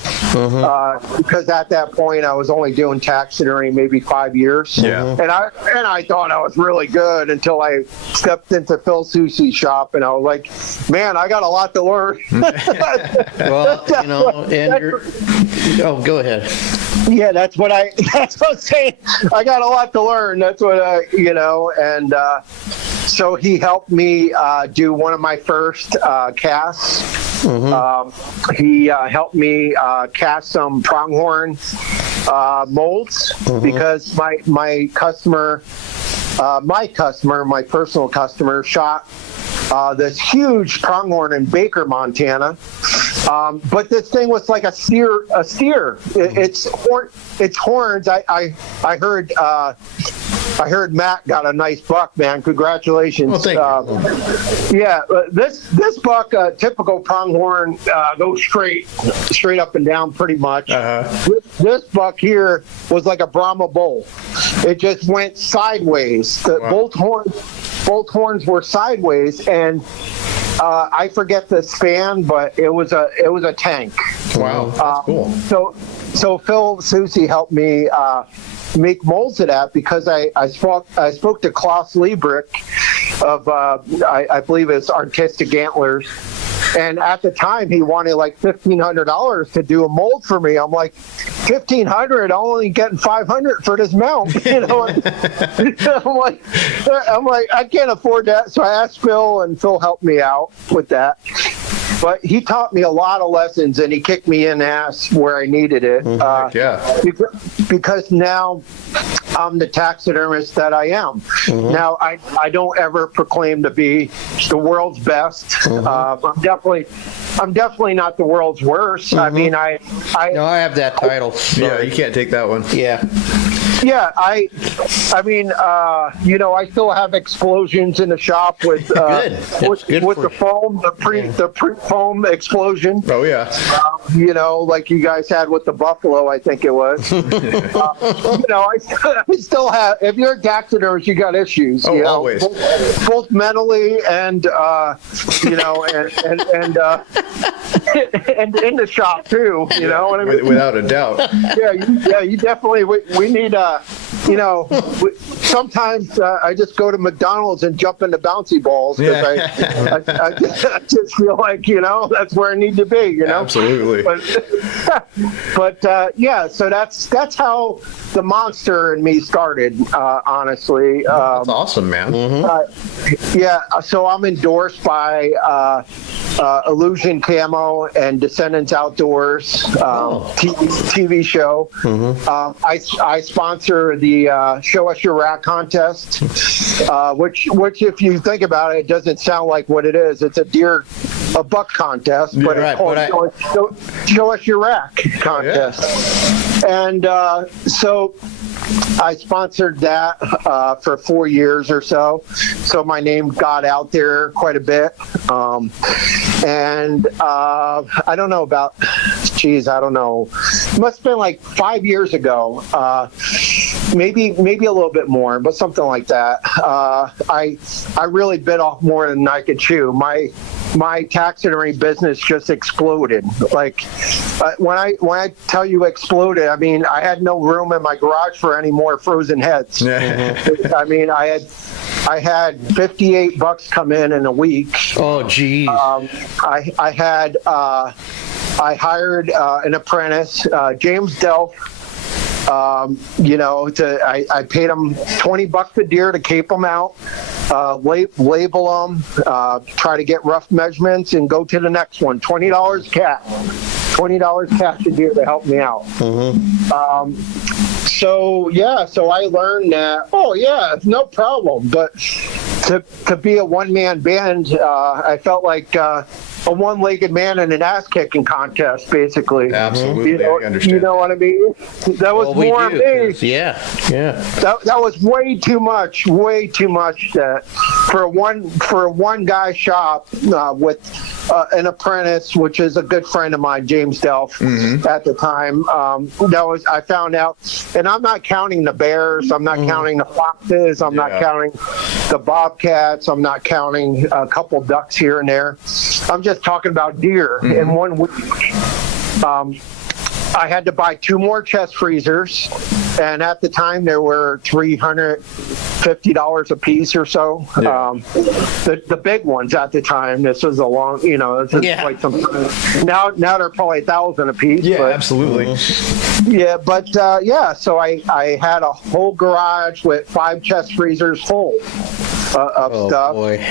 because at that point I was only doing taxidermy maybe 5 years. Yeah. And I thought I was really good until I stepped into Phil Soucy's shop, and I was like, man, I got a lot to learn. Well, you know, and go ahead. Yeah, that's what I'm saying. I got a lot to learn. That's what and so he helped me do one of my first casts. He helped me cast some pronghorn molds, because my personal customer, shot this huge pronghorn in Baker, Montana. But this thing was like a steer. Its horns. I heard Matt got a nice buck, man. Congratulations. Well, thank you. Yeah, this buck, typical pronghorn, goes straight up and down pretty much. This buck here was like a Brahma bull. It just went sideways. Both horns were sideways, and I forget the span, but it was a tank. Wow, that's cool. So Phil Soucy helped me make molds of that, because I spoke to Klaus Liebrick of I believe it's Artistic Antlers, and at the time he wanted like $1,500 to do a mold for me. I'm like, $1,500? I'm only getting $500 for this mount. You know, I'm like, I can't afford that. So I asked Phil, and Phil helped me out with that. But he taught me a lot of lessons, and he kicked me in the ass where I needed it. Because now I'm the taxidermist that I am. Now I don't ever proclaim to be the world's best. I'm definitely not the world's worst. I mean, I have that title. Sorry. Yeah, you can't take that one. Yeah. Yeah, I mean, I still have explosions in the shop with the foam, the pre-foam explosion. Oh yeah. Like you guys had with the buffalo, I think it was. I still have. If you're a taxidermist, you got issues. Oh, always. Both mentally and and in the shop too. You know what I mean? Without a doubt. You definitely. We need. Sometimes I just go to McDonald's and jump into bouncy balls, because I just feel like that's where I need to be. Absolutely. But so that's how the monster in me started. Honestly, that's awesome, man. So I'm endorsed by Illusion Camo and Descendants Outdoors TV show. I sponsor the Show Us Your Rack contest, which if you think about it, doesn't sound like what it is. It's a buck contest, but it's called Show Us Your Rack contest. And so I sponsored that for 4 years or so. So my name got out there quite a bit. And I don't know about, I don't know. It must have been like 5 years ago. Maybe a little bit more, but something like that. I really bit off more than I could chew. My my taxidermy business just exploded. Like when I tell you exploded, I mean I had no room in my garage for any more frozen heads. I mean I had 58 bucks come in a week. Oh, geez. I hired an apprentice, James Delph. I paid him $20 a deer to cape them out, label them, try to get rough measurements, and go to the next one. $20 cash. $20 cash a deer to help me out. So I learned that. Oh yeah, no problem. But to be a one-man band, I felt like a one-legged man in an ass-kicking contest, basically. Absolutely, I understand. You know what I mean? That was more me. Yeah. That was way too much that for a one guy shop with an apprentice, which is a good friend of mine, James Delph, at the time. I found out, and I'm not counting the bears, I'm not counting the foxes, I'm not counting the bobcats, I'm not counting a couple ducks here and there. I'm just talking about deer in 1 week. I had to buy 2 more chest freezers, and at the time they were $350 a piece or so. The big ones at the time. This was quite some time. Now they're probably $1,000 a piece. Yeah, absolutely. Yeah, but so I had a whole garage with 5 chest freezers full of stuff. Boy.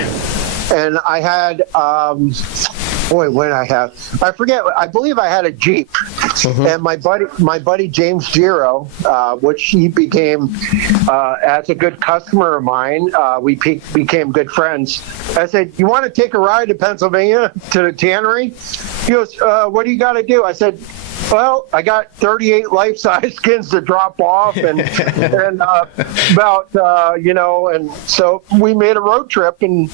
And I had, what did I have? I forget. I believe I had a Jeep. And my buddy James Giro, which he became as a good customer of mine, we became good friends. I said, "You want to take a ride to Pennsylvania to the tannery?" He goes, "What do you got to do?" I said, "Well, I got 38 life-size skins to drop off, and and so we made a road trip and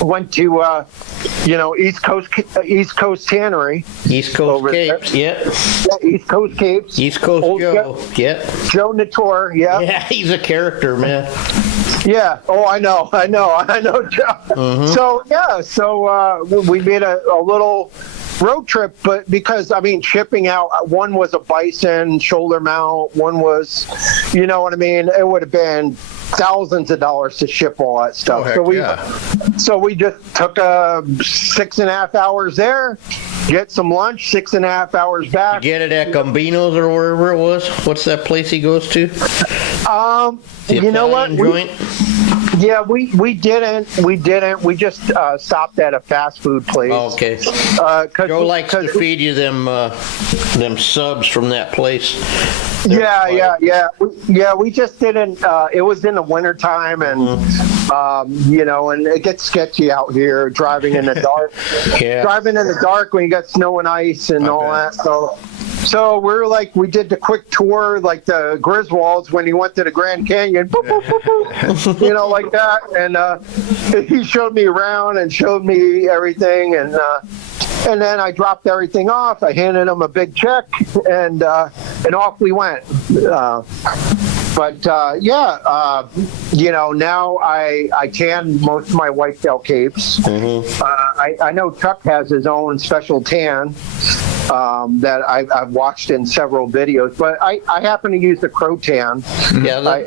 went to East Coast Tannery. East Coast Capes, yeah, East Coast Capes. East Coast Joe, Joe Nator, yeah. Yeah, he's a character, man. Yeah. Oh, I know, Joe. So we made a little road trip, but because shipping out, one was a bison shoulder mount, one was, you know what I mean, it would have been thousands of dollars to ship all that stuff. So we just took 6.5 hours there, get some lunch, 6.5 hours back. You get it at Gambino's or wherever it was. What's that place he goes to? You know what? Joint? We didn't. We just stopped at a fast food place. Oh, okay. Joe likes to feed you them subs from that place. We just didn't. It was in the wintertime, and and it gets sketchy out here driving in the dark. Driving in the dark when you got snow and ice and all that. So we did the quick tour, like the Griswolds when he went to the Grand Canyon, boop, boop, boop, boop, like that. And he showed me around and showed me everything. And then I dropped everything off. I handed him a big check, and off we went. Now I tan most of my whitetail capes. I know Chuck has his own special tan that I've watched in several videos, but I happen to use the Crow Tan. Yeah. I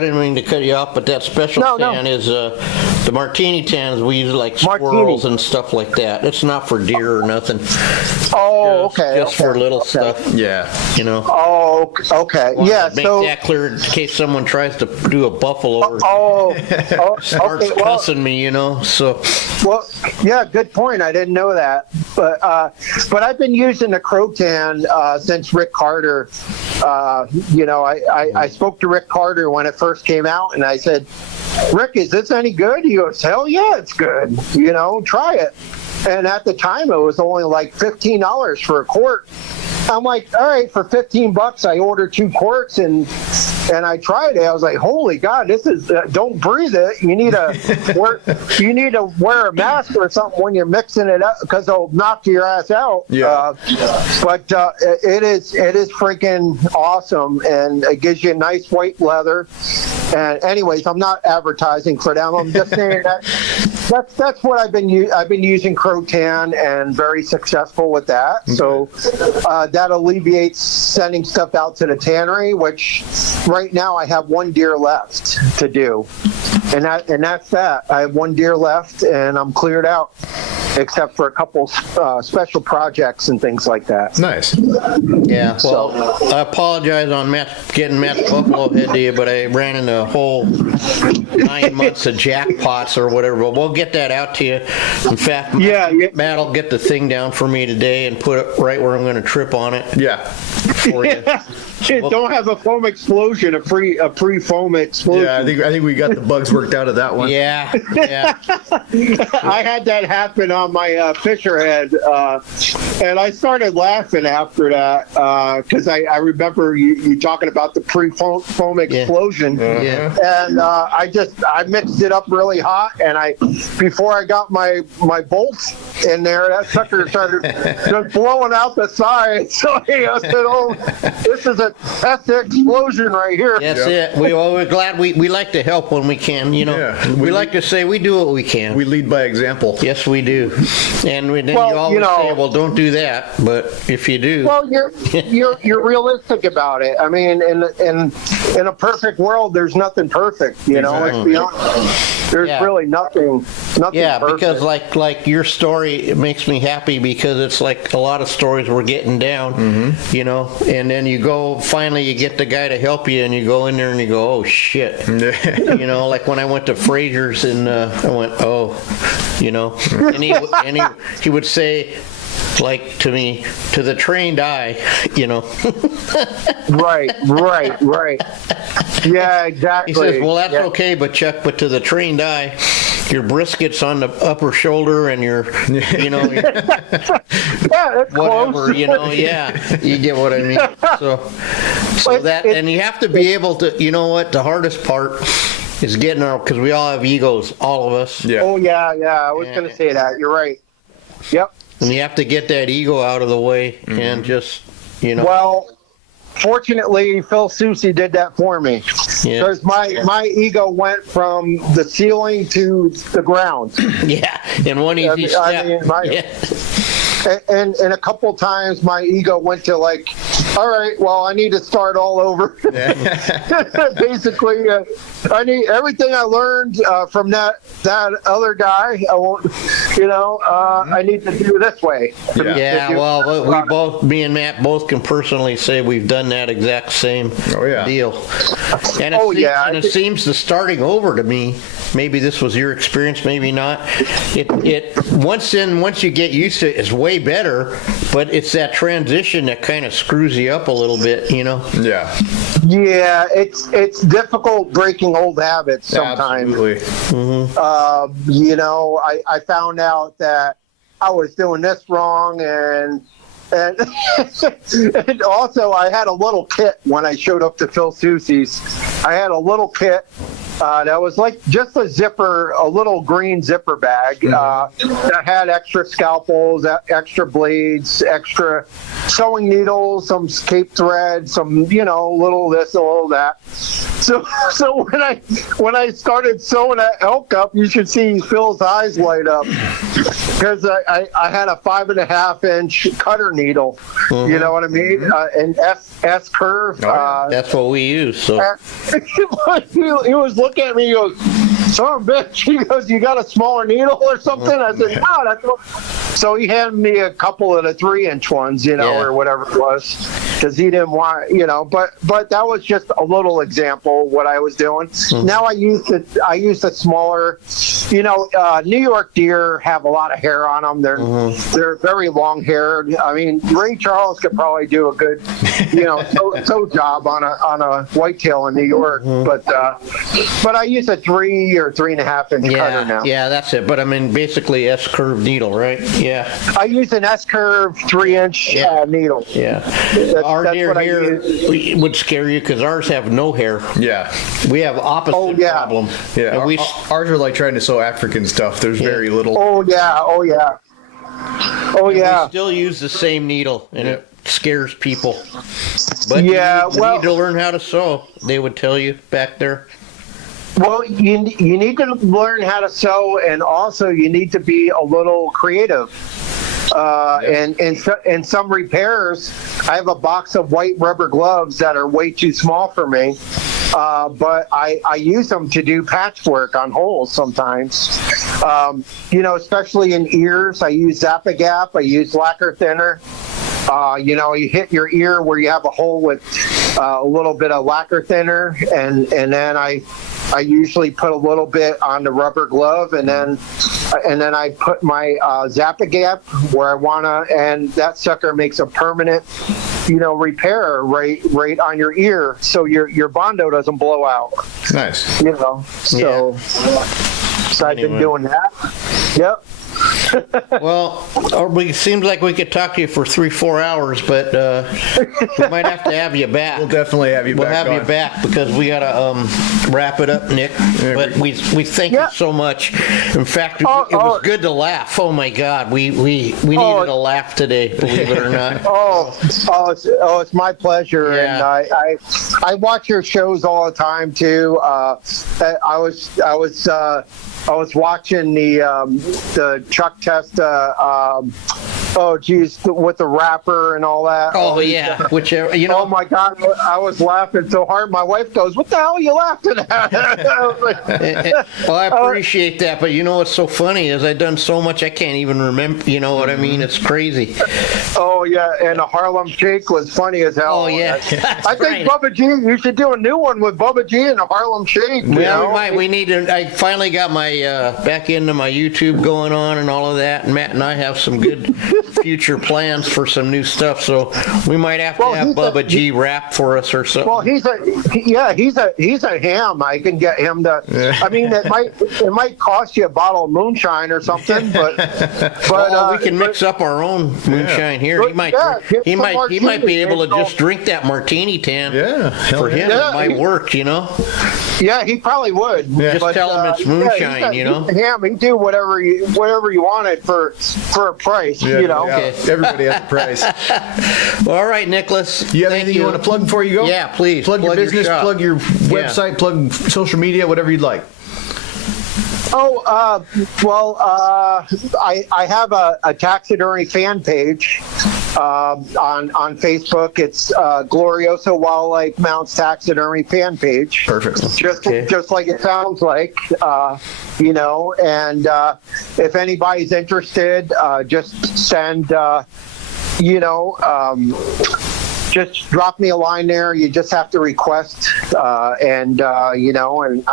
didn't mean to cut you off, but that special tan is the martini tans we use like squirrels and stuff like that. It's not for deer or nothing. Oh, just for little stuff. Yeah. Oh, okay. Yeah. Make that clear in case someone tries to do a buffalo or starts cussing me, So. Well, yeah, good point. I didn't know that, but I've been using the Crow Tan since Rick Carter. I spoke to Rick Carter when it first came out, and I said, "Rick, is this any good?" He goes, "Hell yeah, it's good. Try it." And at the time, it was only like $15 for a quart. I'm like, all right, for $15, I ordered 2 quarts and I tried it. I was like, holy God, this is don't breathe it. You need to wear a mask or something when you're mixing it up because it'll knock your ass out. Yeah. But it is freaking awesome, and it gives you a nice white leather. And anyways, I'm not advertising for them. I'm just saying that that's what I've been using Crotan and very successful with that. Okay. So that alleviates sending stuff out to the tannery, which right now I have one deer left to do, and that's that. I have one deer left, and I'm cleared out, except for a couple special projects and things like that. Nice. Yeah. Well, I apologize on getting Matt's buffalo head to you, but I ran into a whole 9 months of jackpots or whatever. But we'll get that out to you. In fact, Matt will get the thing down for me today and put it right where I'm going to trip on it. Yeah. For you. Don't have a foam explosion, a pre-foam explosion. Yeah, I think we got the bugs worked out of that one. Yeah. I had that happen on my Fisher head, and I started laughing after that because I remember you talking about the pre-foam explosion. Yeah. And I mixed it up really hot, and before I got my bolts in there, that sucker started just blowing out the sides. So I said, "Oh, this is a test explosion right here." That's it. We're glad we like to help when we can. You know, we like to say we do what we can. We lead by example. Yes, we do. And then you always say, "Well, don't do that." But if you do, well, you're realistic about it. I mean, in a perfect world, there's nothing perfect. You know, let's be honest. There's really nothing. Yeah, perfect. because like your story, it makes me happy because it's like a lot of stories we're getting down, you know, and then finally you get the guy to help you and you go in there and you go, oh shit. You know, like when I went to Fraser's and I went, oh, you know, and he would say, like to me, to the trained eye, you know. Right. Yeah, exactly. He says, well, that's okay, but Chuck, but to the trained eye, your brisket's on the upper shoulder and your, you know, that's whatever, close. you know, you get what I mean. So that, and you have to be able to, you know what, the hardest part is getting because we all have egos, all of us. Yeah. Oh, yeah, I was going to say that. You're right. Yep. And you have to get that ego out of the way and just, you know. Well, fortunately, Phil Soucy did that for me. Because my ego went from the ceiling to the ground. Yeah, in one easy step. And a couple times my ego went to like, all right, well, I need to start all over. Basically, I need everything I learned from that other guy. I won't, you know, I need to do this way. Well, we both, me and Matt, both can personally say we've done that exact same deal. And it seems the starting over to me. Maybe this was your experience, maybe not. Once you get used to it, it's way better, but it's that transition that kind of screws you up a little bit, you know? Yeah. Yeah, it's difficult breaking old habits sometimes. Absolutely. You know, I found out that I was doing this wrong, and and also I had a little kit when I showed up to Phil Soucy's. I had a little kit that was like just a zipper, a little green zipper bag that had extra scalpels, extra blades, extra sewing needles, some cape thread, some, you know, little this, a little that. So when I started sewing that elk up, you should see Phil's eyes light up because I had a 5.5-inch cutter needle. You know what I mean? An S curve. That's what we use. So he was looking at me. He goes, "Son of a bitch." He goes, "You got a smaller needle or something?" I said, "No, that's what." So he handed me a couple of the 3-inch ones, you know, or whatever it was, because he didn't want, you know. But that was just a little example of what I was doing. Now I use a smaller, you know. New York deer have a lot of hair on them. They're very long haired. I mean, Ray Charles could probably do a good, you know, sew job on a whitetail in New York. But I use a 3 or 3.5-inch cutter now. Yeah, that's it. But I mean, basically S-curve needle, right? Yeah. I use an S-curve 3-inch needle. Yeah. Our deer here would scare you because ours have no hair. Yeah. We have opposite problem. Yeah. And ours are like trying to sew African stuff. There's very little. Oh yeah. We still use the same needle, and it scares people. But you need to learn how to sew. They would tell you back there. Well, you need to learn how to sew, and also you need to be a little creative. And some repairs, I have a box of white rubber gloves that are way too small for me, but I use them to do patchwork on holes sometimes. Especially in ears, I use Zap-A-Gap, I use lacquer thinner. You hit your ear where you have a hole with a little bit of lacquer thinner, and then I usually put a little bit on the rubber glove, and then I put my Zap-A-Gap where I wanna, and that sucker makes a permanent, repair right on your ear, so your Bondo doesn't blow out. Nice. So I've been doing that. Yep. Well, it seems like we could talk to you for 3-4 hours, but we might have to have you back. We'll definitely have you back. We'll have you back because we gotta wrap it up, Nick. But we thank you so much. In fact, it was good to laugh. Oh my God, we needed a laugh today. Believe it or not. It's my pleasure, and I watch your shows all the time too. I was watching the Chuck Testa, with the rapper and all that. Oh yeah, whichever. Oh my God, I was laughing so hard. My wife goes, "What the hell are you laughing at?" Well, I appreciate that, but what's so funny is I've done so much I can't even remember. You know what I mean? It's crazy. Oh yeah, and the Harlem Shake was funny as hell. Oh yeah, I think Bubba G. You should do a new one with Bubba G and the Harlem Shake. Yeah, we might. We need to. I finally got my back into my YouTube going on and all of that, and Matt and I have some good future plans for some new stuff, so we might have to have Bubba G rap for us or something. Well, he's a ham. I can get him to. Yeah. I mean, it might cost you a bottle of moonshine or something, but we can mix up our own moonshine here. He might be able to just drink that martini tan. Yeah, for him it might work. Yeah, he probably would. Yeah. Just tell him it's moonshine. He's a ham. He can do whatever you want it for a price. Yeah, Okay. Everybody has a price. Well, all right, Nicholas. You have anything you want to plug before you go? Yeah, please. Plug your business, plug your website, plug social media, whatever you'd like. I have a taxidermy fan page on Facebook. It's Glorioso Wildlife Mounts Taxidermy fan page. Perfect. Just like it sounds like, and if anybody's interested, just send, just drop me a line there. You just have to request, and I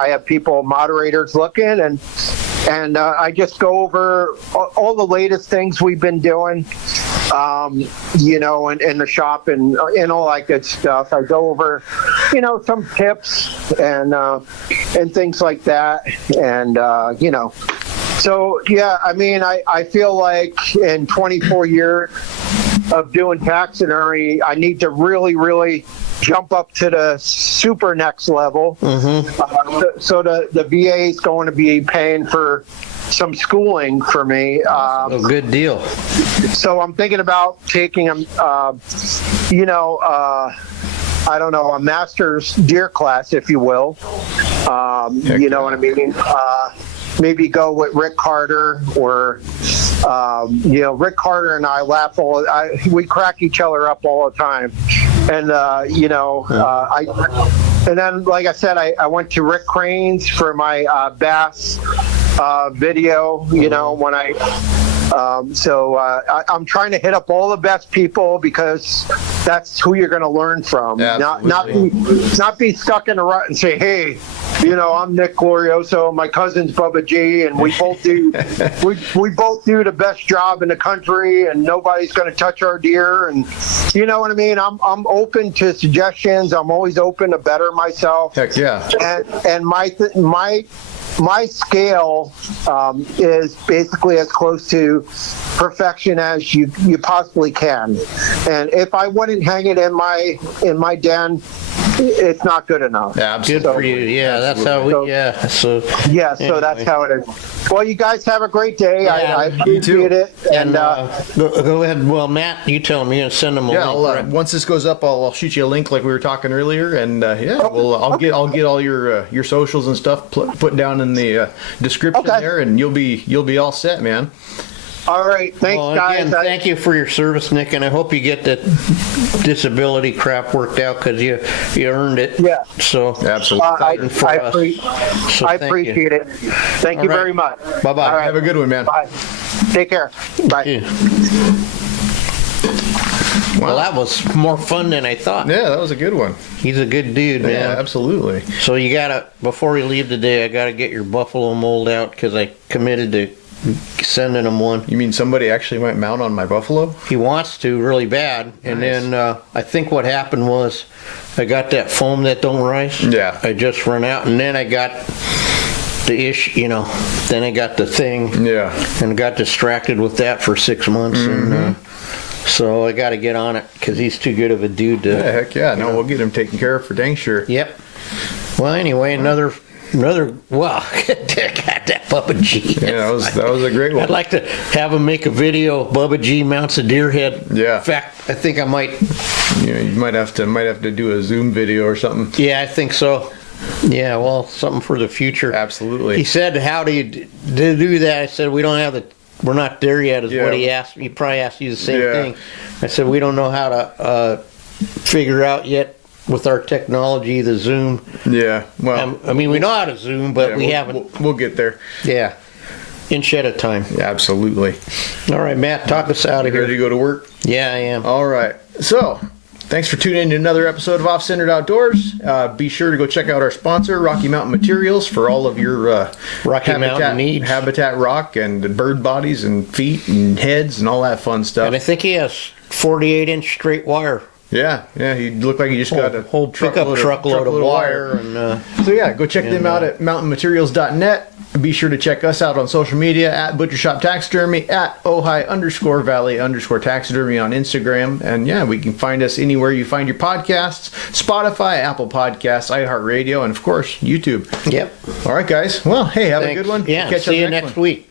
have moderators looking, and I just go over all the latest things we've been doing, in the shop and all that good stuff. I go over, some tips and things like that, and So yeah, I mean, I feel like in 24 years of doing taxidermy, I need to really, really jump up to the super next level. Mm-hmm. So the VA is going to be paying for some schooling for me. Good deal. So I'm thinking about taking I don't know, a master's deer class, if you will. You know what I mean? Maybe go with Rick Carter or, Rick Carter and I laugh we crack each other up all the time. And, and then, like I said, I went to Rick Crane's for my bass video, when I'm trying to hit up all the best people because that's who you're going to learn from. Not be stuck in a rut and say, hey, I'm Nick Glorioso, my cousin's Bubba G, and we both do the best job in the country, and nobody's going to touch our deer. And you know what I mean? I'm open to suggestions. I'm always open to better myself. Heck yeah. And my scale is basically as close to perfection as you possibly can. And if I wouldn't hang it in my den, it's not good enough. Good for you. Yeah, that's how we. Yeah. So. Yeah, so anyway. that's how it is. Well, you guys have a great day. Yeah, I you too. appreciate it. And go ahead. Well, Matt, you tell me. You're gonna send them a Yeah, link. Right? once this goes up, I'll shoot you a link like we were talking earlier, and I'll get all your socials and stuff put down in the description there, and you'll be all set, man. All right, thanks, Well, guys. again, thank you for your service, Nick, and I hope you get that disability crap worked out because you earned it. Yeah. So Absolutely. I appreciate it. Thank you All right. very much. Bye bye. All right. Have a good one, man. Bye. Take care. Bye. Yeah. Well, that was more fun than I thought. Yeah, that was a good one. He's a good dude, man. Yeah, absolutely. So you gotta, before you leave today, I gotta get your buffalo mold out because I committed to sending him one. You mean somebody actually might mount on my buffalo? He wants to really bad, and Nice. then I think what happened was I got that foam that don't rise. Yeah. I just run out, and then I got the then I got the thing. Yeah. And got distracted with that for 6 months, and so I got to get on it because he's too good of a dude to. Yeah, heck yeah. No, we'll get him taken care of for dang sure. Yep. Well, anyway, another. Well, got that Bubba G. Yeah, that was a great one. I'd like to have him make a video. Bubba G mounts a deer head. Yeah. In fact, I think I might. You might have to do a Zoom video or something. Yeah, I think so. Yeah, well, something for the future. Absolutely. He said, "How do you do that?" I said, "We don't have the. We're not there yet." Is what he asked. He probably asked you the same thing. I said, "We don't know how to figure out yet with our technology the Zoom." Yeah. Well, I mean, we know how to Zoom, but yeah, we we'll- haven't. We'll get there. Yeah, inch at a time. Yeah, absolutely. All right, Matt, talk us out of You ready here. to go to work? Yeah, I am. All right. So, thanks for tuning in to another episode of Off-Centered Outdoors. Be sure to go check out our sponsor, Rocky Mountain Materials, for all of your Rocky Mountain needs. habitat rock and bird bodies and feet and heads and all that fun stuff. And I think he has 48-inch straight wire. Yeah, he looked like he just got a whole pickup truckload of wire. And So yeah, go check them out at mountainmaterials.net. Be sure to check us out on social media at Butcher Shop Taxidermy, at Ojai_Valley_Taxidermy on Instagram. And yeah, we can find us anywhere you find your podcasts: Spotify, Apple Podcasts, iHeart Radio, and of course, YouTube. yep. All right, guys. Well, hey, have Thanks. a good one. Yeah, Catch see up you next one. week.